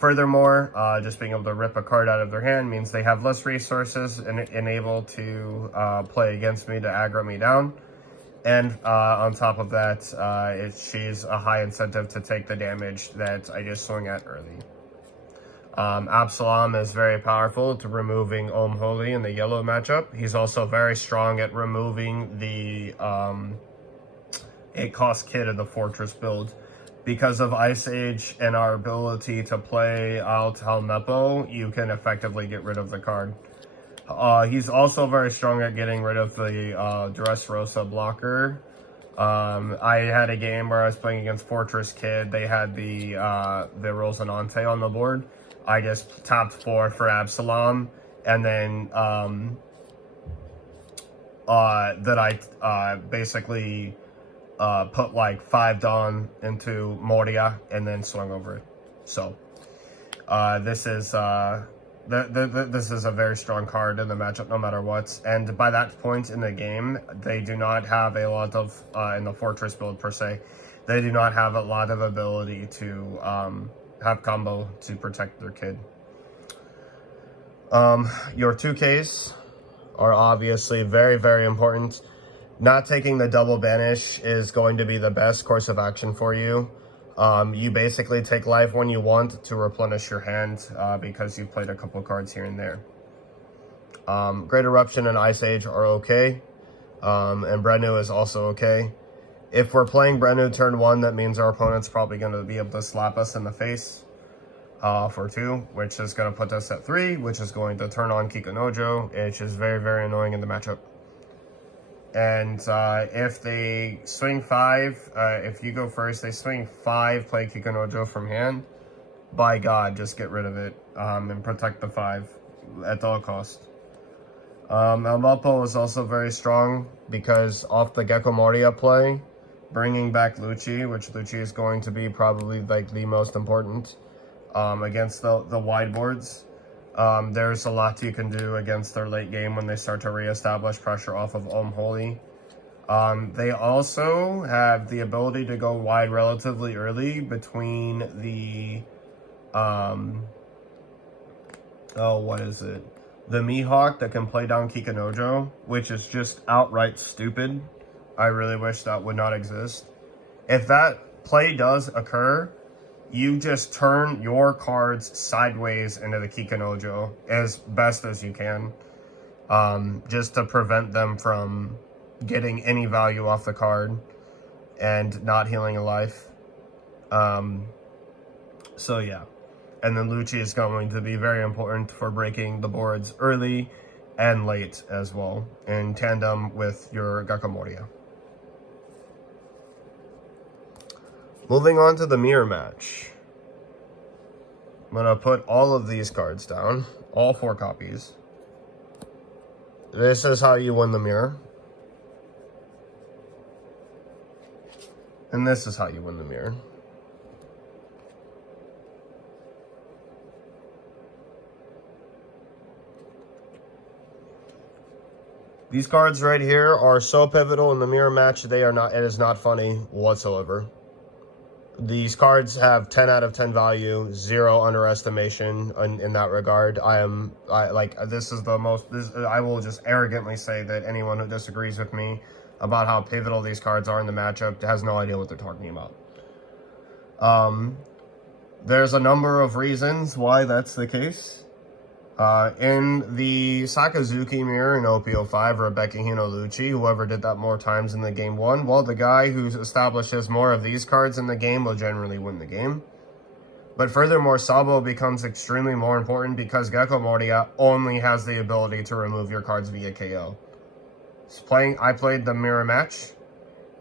Furthermore, just being able to rip a card out of their hand means they have less resources and able to play against me to aggro me down. And on top of that, she's a high incentive to take the damage that I just swung at early. Absalom is very powerful to removing Om Holy in the yellow matchup. He's also very strong at removing the 8-cost kid in the Fortress build. Because of Ice Age and our ability to play out Nepo, you can effectively get rid of the card. He's also very strong at getting rid of the Dressrosa blocker. I had a game where I was playing against Fortress Kid. They had the Rosinante on the board. I just tapped 4 for Absalom, and then basically put like 5 Dawn into Moria and then swung over it. So this is a very strong card in the matchup no matter what. And by that point in the game, they do not have a lot of, in the Fortress build per se, they do not have a lot of ability to have combo to protect their kid. Your 2Ks are obviously very, very important. Not taking the double banish is going to be the best course of action for you. You basically take life when you want to replenish your hand because you've played a couple cards here and there. Great Eruption and Ice Age are okay, and Brenu is also okay. If we're playing Brenu turn 1, that means our opponent's probably going to be able to slap us in the face for 2, which is going to put us at 3, which is going to turn on Kikunojo, which is very, very annoying in the matchup. And if they swing 5, if you go first, they swing 5, play Kikunojo from hand, by God, just get rid of it and protect the 5 at all costs. El Mopo is also very strong because off the Gecko Moria play, bringing back Lucci, which Lucci is going to be probably like the most important against the wide boards. There's a lot you can do against their late game when they start to reestablish pressure off of Holy. They also have the ability to go wide relatively early between the, what is it? The Mihawk that can play down Kikanojo, which is just outright stupid. I really wish that would not exist. If that play does occur, you just turn your cards sideways into the Kikanojo as best as you can, just to prevent them from getting any value off the card and not healing a life. So yeah. And then Lucci is going to be very important for breaking the boards early and late as well, in tandem with your Gecko Moria. Moving on to the mirror match. I'm going to put all of these cards down, all 4 copies. This is how you win the mirror. And this is how you win the mirror. These cards right here are so pivotal in the mirror match. They are not, it is not funny whatsoever. These cards have 10 out of 10 value, 0 underestimation in that regard. I will just arrogantly say that anyone who disagrees with me about how pivotal these cards are in the matchup has no idea what they're talking about. There's a number of reasons why that's the case. In the Sakazuki mirror in OP05, Rebecca Hino Lucci, whoever did that more times in the game won. Well, the guy who establishes more of these cards in the game will generally win the game. But furthermore, Sabo becomes extremely more important because Gecko Moria only has the ability to remove your cards via KO. I played the mirror match,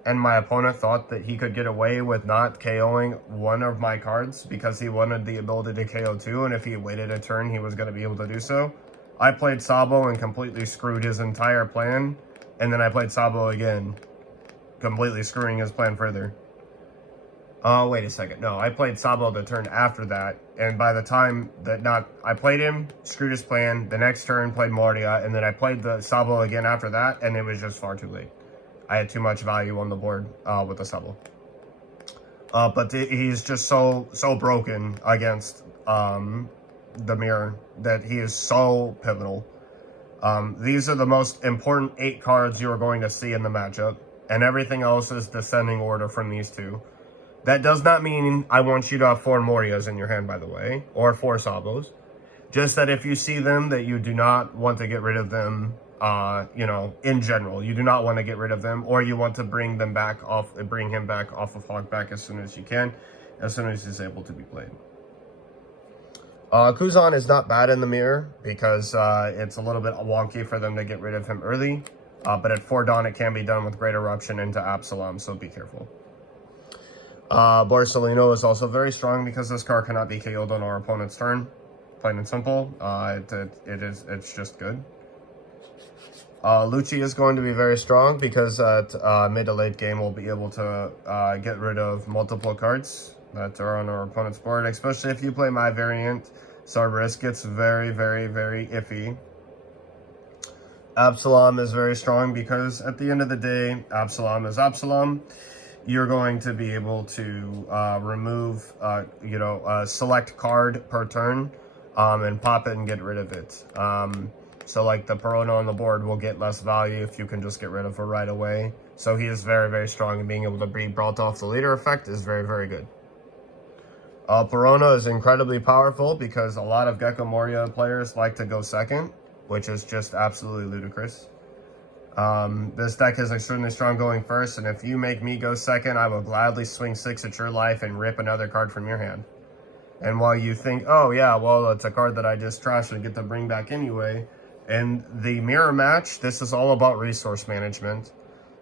and my opponent thought that he could get away with not KOing one of my cards because he wanted the ability to KO 2, and if he waited a turn, he was going to be able to do so. I played Sabo and completely screwed his entire plan, and then I played Sabo again, completely screwing his plan further. Wait a second. No, I played Sabo the turn after that, and by the time that I played him, screwed his plan, the next turn played Moria, and then I played the Sabo again after that, and it was just far too late. I had too much value on the board with the Sabo. But he's just so broken against the mirror that he is so pivotal. These are the most important 8 cards you are going to see in the matchup, and everything else is descending order from these 2. That does not mean I want you to have 4 Morias in your hand, by the way, or 4 Sabos. Just that if you see them, that you do not want to get rid of them, in general. You do not want to get rid of them, or you want to bring him back off of Hogback as soon as you can, as soon as he's able to be played. Kuzan is not bad in the mirror because it's a little bit wonky for them to get rid of him early. But at 4 Dawn, it can be done with great eruption into Absalom, so be careful. Barcelino is also very strong because this card cannot be KO'd on our opponent's turn. Plain and simple. It's just good. Lucci is going to be very strong because at mid to late game we'll be able to get rid of multiple cards that are on our opponent's board, especially if you play my variant, so our risk gets very, very, very iffy. Absalom is very strong because at the end of the day, Absalom is Absalom. You're going to be able to remove, a select card per turn and pop it and get rid of it. So like the Perona on the board will get less value if you can just get rid of her right away. So he is very, very strong, and being able to be brought off the leader effect is very, very good. Perona is incredibly powerful because a lot of Gecko Moria players like to go second, which is just absolutely ludicrous. This deck is extremely strong going first, and if you make me go second, I will gladly swing 6 at your life and rip another card from your hand. And while you think, oh yeah, well, it's a card that I just trashed and get to bring back anyway, in the mirror match, this is all about resource management.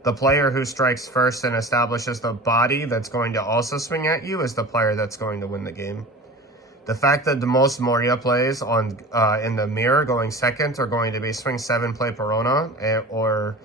The player who strikes first and establishes the body that's going to also swing at you is the player that's going to win the game. The fact that the most Moria plays on in the mirror going second are going to be swing 7, play Perona, or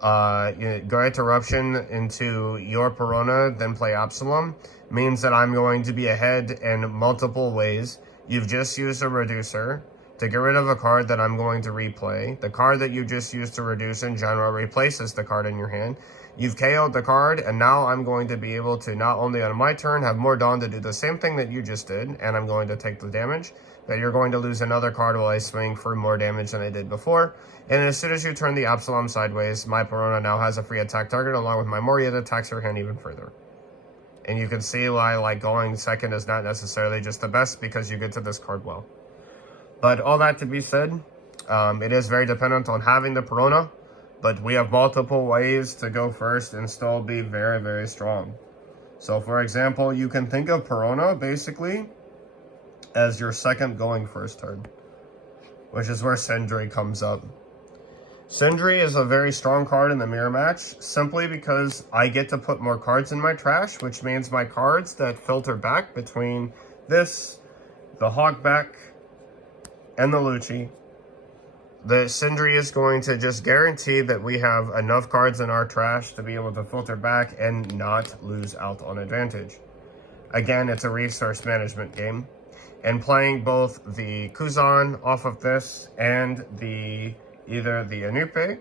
go interruption into your Perona, then play Absalom, means that I'm going to be ahead in multiple ways. You've just used a reducer to get rid of a card that I'm going to replay. The card that you just used to reduce in general replaces the card in your hand. You've KO'd the card, and now I'm going to be able to not only on my turn have more Dawn to do the same thing that you just did, and I'm going to take the damage, that you're going to lose another card while I swing for more damage than I did before. And as soon as you turn the Absalom sideways, my Perona now has a free attack target along with my Moria that attacks your hand even further. And you can see why like going second is not necessarily just the best, because you get to this card well. But all that to be said, it is very dependent on having the Perona, but we have multiple ways to go first and still be very, very strong. So for example, you can think of Perona basically as your second going first turn, which is where Sindri comes up. Sindri is a very strong card in the mirror match, simply because I get to put more cards in my trash, which means my cards that filter back between this, the Hogback, and the Lucci, the Sindri is going to just guarantee that we have enough cards in our trash to be able to filter back and not lose out on advantage. Again, it's a resource management game, and playing both the Kuzan off of this and either the Anupe,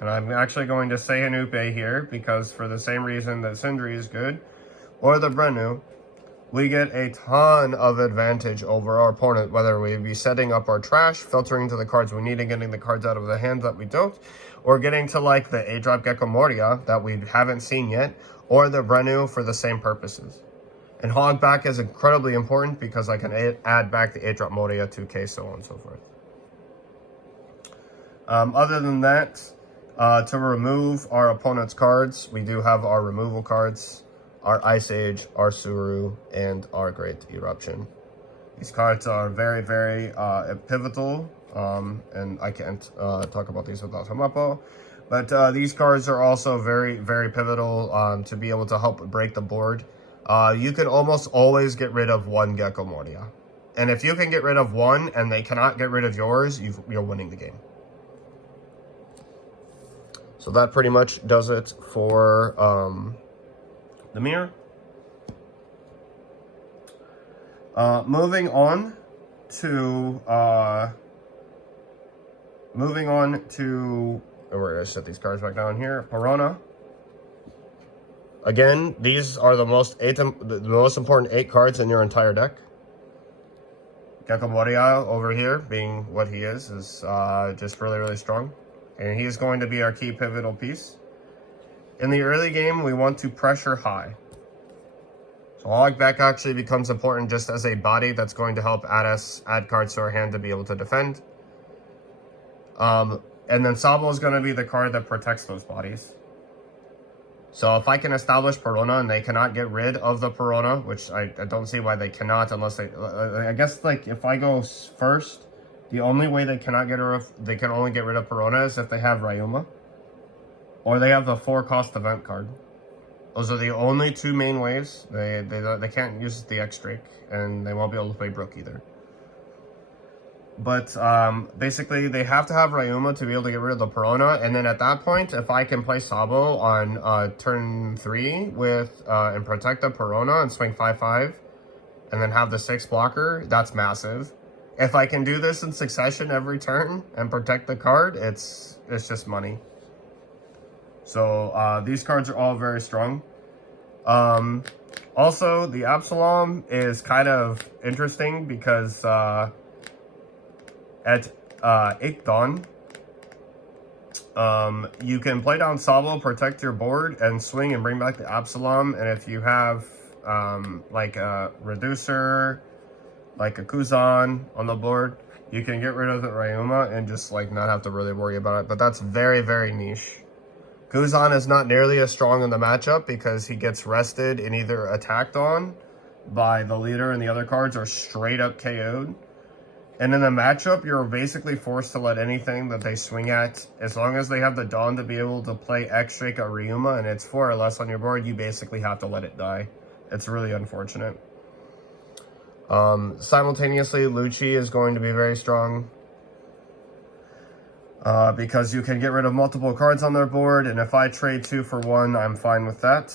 and I'm actually going to say Anupe here because for the same reason that Sindri is good, or the Brenu, we get a ton of advantage over our opponent, whether we be setting up our trash, filtering to the cards we need and getting the cards out of the hand that we don't, or getting to like the 8-drop Gecko Moria that we haven't seen yet, or the Brenu for the same purposes. And Hogback is incredibly important because I can add back the 8-drop Moria, 2K, so on and so forth. Other than that, to remove our opponent's cards, we do have our removal cards, our Ice Age, our Suru, and our Great Eruption. These cards are very, very pivotal, and I can't talk about these without Hamapo. But these cards are also very, very pivotal to be able to help break the board. You can almost always get rid of one Gecko Moria. And if you can get rid of one and they cannot get rid of yours, you're winning the game. So that pretty much does it for the mirror. Moving on to we're gonna set these cards back down here. Perona. Again, these are the most important 8 cards in your entire deck. Gecko Moria over here, being what he is just really, really strong. And he is going to be our key pivotal piece. In the early game, we want to pressure high. So Hogback actually becomes important just as a body that's going to help add cards to our hand to be able to defend. And then Sabo is going to be the card that protects those bodies. So if I can establish Perona and they cannot get rid of the Perona, which I don't see why they cannot unless they... I guess like if I go first, the only way they cannot get rid of... They can only get rid of Perona is if they have Ryuma. Or they have the 4-cost event card. Those are the only 2 main ways. They can't use the X-Drake, and they won't be able to play Brook either. But basically, they have to have Ryuma to be able to get rid of the Perona, and then at that point, if I can play Sabo on turn 3 with and protect the Perona and swing 5/5, and then have the 6 blocker, that's massive. If I can do this in succession every turn and protect the card, it's just money. So these cards are all very strong. Also, the Absalom is kind of interesting because at 8th Dawn, you can play down Sabo, protect your board, and swing and bring back the Absalom. And if you have like a Reducer, like a Kuzan on the board, you can get rid of the Ryuma and just like not have to really worry about it. But that's very, very niche. Kuzan is not nearly as strong in the matchup because he gets rested and either attacked on by the leader and the other cards or straight up KO'd. And in the matchup, you're basically forced to let anything that they swing at, as long as they have the Dawn to be able to play X-Drake or Ryuma and it's 4 or less on your board, you basically have to let it die. It's really unfortunate. Simultaneously, Lucci is going to be very strong. Because you can get rid of multiple cards on their board, and if I trade 2 for 1, I'm fine with that.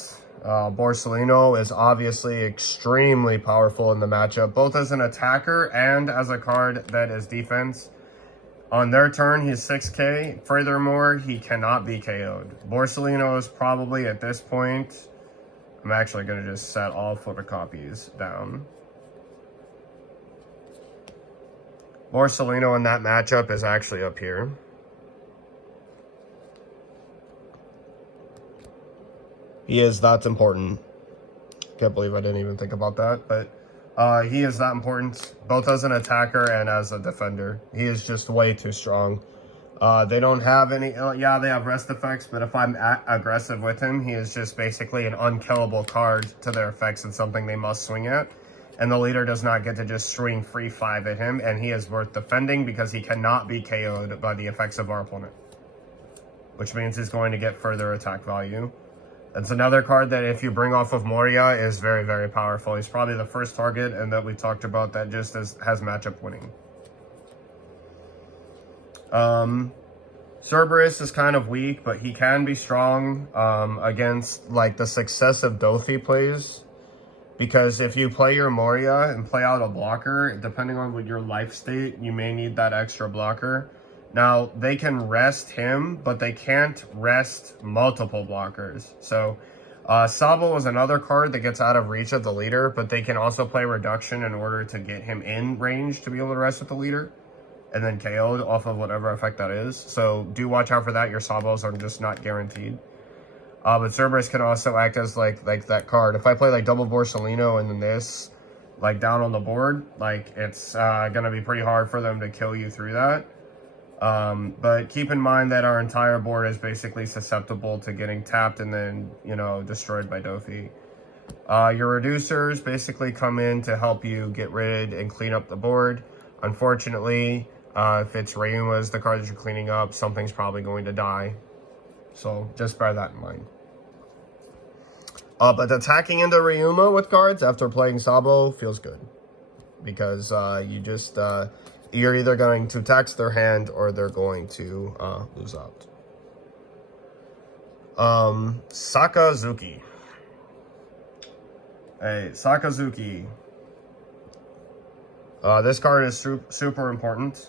Borsalino is obviously extremely powerful in the matchup, both as an attacker and as a card that is defense. On their turn, he's 6k. Furthermore, he cannot be KO'd. Borsalino is probably, at this point, I'm actually going to just set all photocopies down. Borsalino in that matchup is actually up here. He is that important. Can't believe I didn't even think about that, but he is that important, both as an attacker and as a defender. He is just way too strong. They don't have any, yeah, they have rest effects, but if I'm aggressive with him, he is just basically an unkillable card to their effects and something they must swing at. And the leader does not get to just swing free 5 at him, and he is worth defending because he cannot be KO'd by the effects of our opponent. Which means he's going to get further attack value. That's another card that if you bring off of Moria is very, very powerful. He's probably the first target and that we talked about that just has matchup winning. Cerberus is kind of weak, but he can be strong against like the successive Dothi plays. Because if you play your Moria and play out a blocker, depending on what your life state, you may need that extra blocker. Now, they can rest him, but they can't rest multiple blockers. So, Sabo is another card that gets out of reach of the leader, but they can also play reduction in order to get him in range to be able to rest with the leader. And then KO'd off of whatever effect that is. So, do watch out for that. Your Sabos are just not guaranteed. But Cerberus can also act as like that card. If I play like double Borsalino and then this, like down on the board, like it's going to be pretty hard for them to kill you through that. But keep in mind that our entire board is basically susceptible to getting tapped and then, you know, destroyed by Dofi. Your reducers basically come in to help you get rid and clean up the board. Unfortunately, if it's Ryuma as the card that you're cleaning up, something's probably going to die. So just bear that in mind. But attacking into Ryuma with cards after playing Sabo feels good. Because you just... you're either going to tax their hand or they're going to lose out. Sakazuki. Hey, Sakazuki. This card is super important.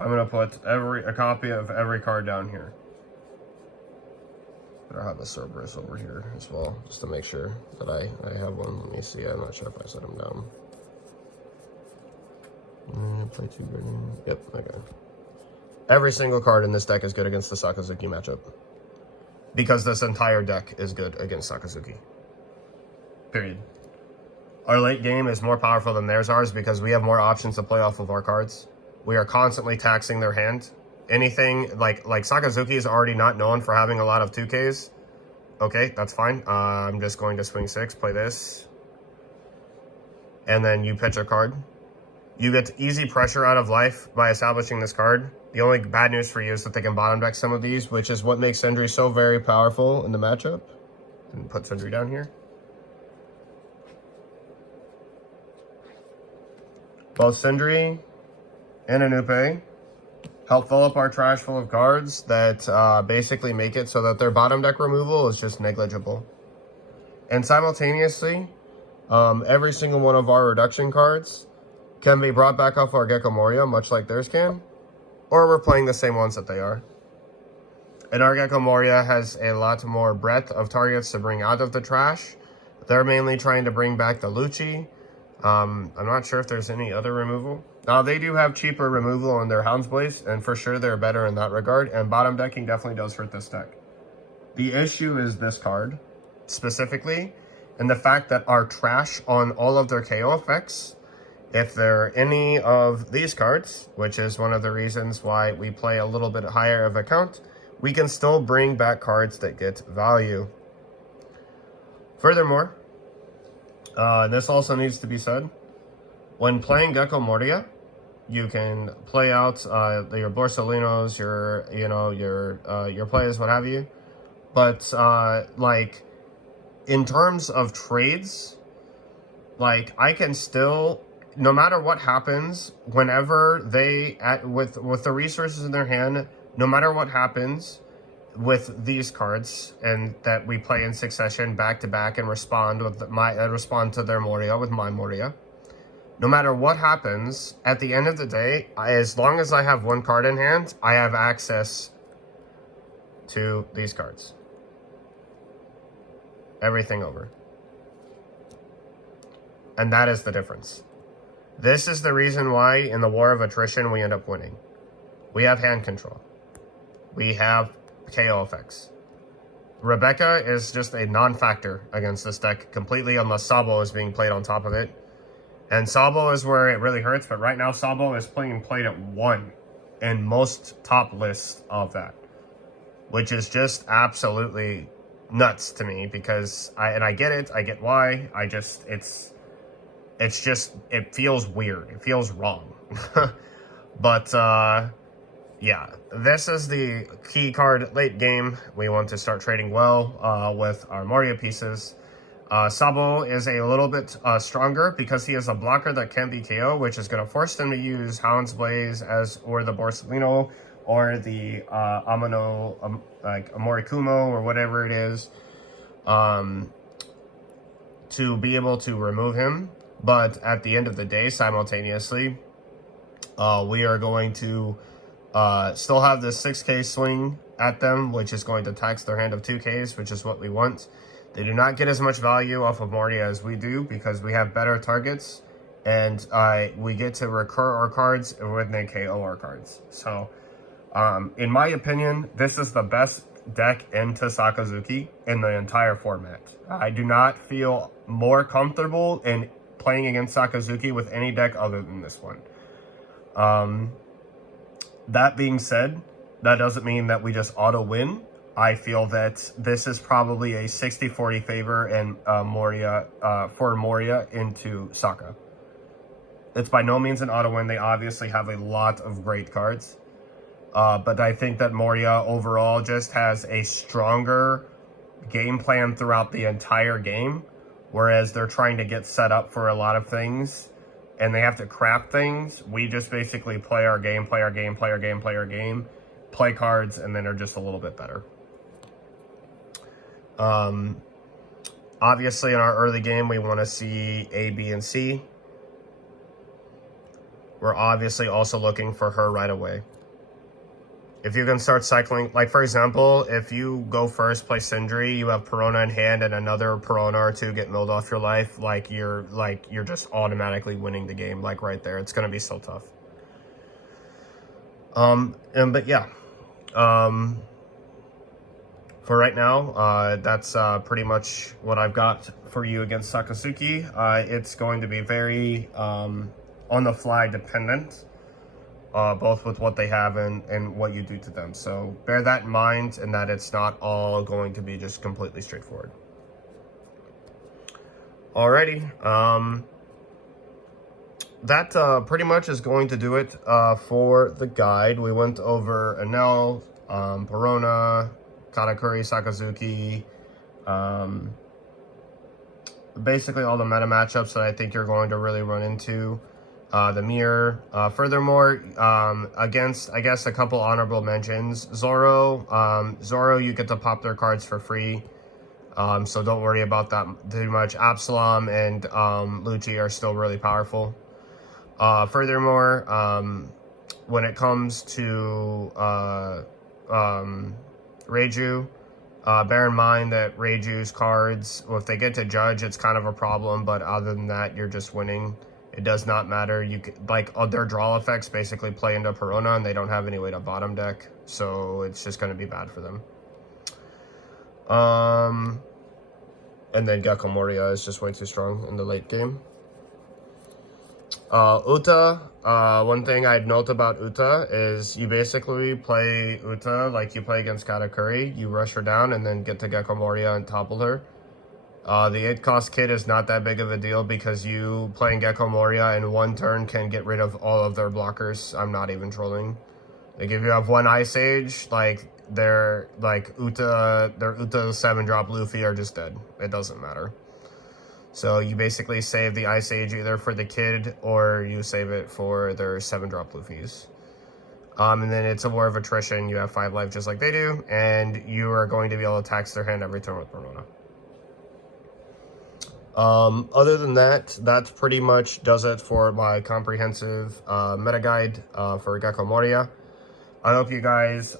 I'm going to put a copy of every card down here. I'll have a Cerberus over here as well, just to make sure that I have one. Let me see. I'm not sure if I set them down. Play 2 Guardian. Yep, okay. Every single card in this deck is good against the Sakazuki matchup. Because this entire deck is good against Sakazuki. Period. Our late game is more powerful than theirs are because we have more options to play off of our cards. We are constantly taxing their hand. Anything like Sakazuki is already not known for having a lot of 2Ks. Okay, that's fine. I'm just going to swing 6, play this. And then you pitch a card. You get easy pressure out of life by establishing this card. The only bad news for you is that they can bottom deck some of these, which is what makes Sindri so very powerful in the matchup. And put Sindri down here. Both Sindri and Anupe help fill up our trash full of cards that basically make it so that their bottom deck removal is just negligible. And simultaneously, every single one of our reduction cards can be brought back off our Gecko Moria, much like theirs can, or we're playing the same ones that they are. And our Gecko Moria has a lot more breadth of targets to bring out of the trash. They're mainly trying to bring back the Lucci. I'm not sure if there's any other removal. Now, they do have cheaper removal on their Hound's Blaze, and for sure they're better in that regard, and bottom decking definitely does hurt this deck. The issue is this card, specifically, and the fact that our trash on all of their KO effects, if they're any of these cards, which is one of the reasons why we play a little bit higher of a count, we can still bring back cards that get value. Furthermore, this also needs to be said, when playing Gecko Moria, you can play out your Borsalinos, your plays, what have you. But like in terms of trades, like I can still, no matter what happens, whenever with the resources in their hand, no matter what happens with these cards and that we play in succession back to back and respond to their Moria with my Moria. No matter what happens, at the end of the day, as long as I have one card in hand, I have access to these cards. Everything over. And that is the difference. This is the reason why in the War of Attrition we end up winning. We have hand control. We have KO effects. Rebecca is just a non-factor against this deck completely unless Sabo is being played on top of it. And Sabo is where it really hurts, but right now Sabo is being played at 1 in most top lists of that. Which is just absolutely nuts to me because I get it, I get why. It feels weird. It feels wrong. But yeah, this is the key card late game. We want to start trading well with our Moria pieces. Sabo is a little bit stronger because he is a blocker that can be KO, which is going to force them to use Hound's Blaze or the Borsalino or the Amano, like Morikumo or whatever it is, to be able to remove him. But at the end of the day, simultaneously, we are going to still have this 6k swing at them, which is going to tax their hand of 2ks, which is what we want. They do not get as much value off of Moria as we do because we have better targets and we get to recur our cards when they KO our cards. So, in my opinion, this is the best deck into Sakazuki in the entire format. I do not feel more comfortable in playing against Sakazuki with any deck other than this one. That being said, that doesn't mean that we just auto-win. I feel that this is probably a 60-40 favor in for Moria into Saka. It's by no means an auto-win. They obviously have a lot of great cards. But I think that Moria overall just has a stronger game plan throughout the entire game. Whereas they're trying to get set up for a lot of things. And they have to craft things. We just basically play our game, play cards, and then are just a little bit better. Obviously, in our early game, we want to see A, B, and C. We're obviously also looking for her right away. If you can start cycling, like for example, if you go first, play Sindri, you have Perona in hand and another Perona or two get milled off your life, you're just automatically winning the game, like right there. It's gonna be so tough. But yeah. For right now, that's pretty much what I've got for you against Sakazuki. It's going to be very on the fly dependent. Both with what they have and what you do to them. So bear that in mind, and that it's not all going to be just completely straightforward. Alrighty. That pretty much is going to do it for the guide. We went over Enel, Perona, Katakuri, Sakazuki, basically all the meta matchups that I think you're going to really run into. The mirror. Furthermore, against, I guess, a couple honorable mentions. Zoro, you get to pop their cards for free. So don't worry about that too much. Absalom and Lucci are still really powerful. Furthermore, when it comes to Reiju, bear in mind that Reiju's cards, well, if they get to judge, it's kind of a problem, but other than that, you're just winning. It does not matter. You can, their draw effects basically play into Perona, and they don't have any way to bottom deck, so it's just going to be bad for them. And then Gecko Moria is just way too strong in the late game. Uta, one thing I'd note about Uta is you basically play Uta like you play against Katakuri. You rush her down and then get to Gecko Moria and topple her. The 8 cost kit is not that big of a deal because you playing Gecko Moria in one turn can get rid of all of their blockers. I'm not even trolling. Like if you have one Ice Age, like their Uta 7-drop Luffy are just dead. It doesn't matter. So you basically save the Ice Age either for the kid or you save it for their 7-drop Luffys. And then it's a war of attrition. You have 5 life just like they do, and you are going to be able to tax their hand every turn with Perona. Other than that, that's pretty much does it for my comprehensive meta guide for Gecko Moria. I hope you guys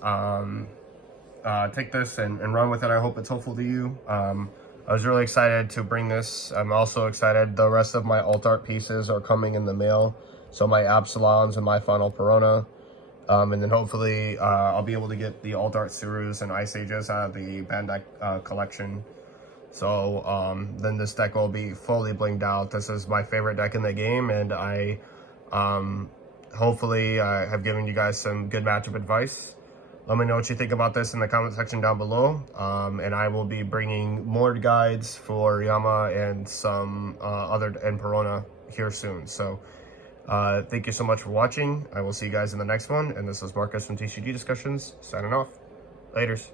take this and run with it. I hope it's helpful to you. I was really excited to bring this. I'm also excited the rest of my alt art pieces are coming in the mail. So my Absalons and my final Perona. And then hopefully I'll be able to get the alt art Surus and Ice Ages out of the Bandai collection. So then this deck will be fully blinged out. This is my favorite deck in the game, and I hopefully have given you guys some good matchup advice. Let me know what you think about this in the comment section down below, and I will be bringing more guides for Yama and some and Perona here soon. So thank you so much for watching. I will see you guys in the next one, and this is Marcus from TCG Discussions signing off. Laters.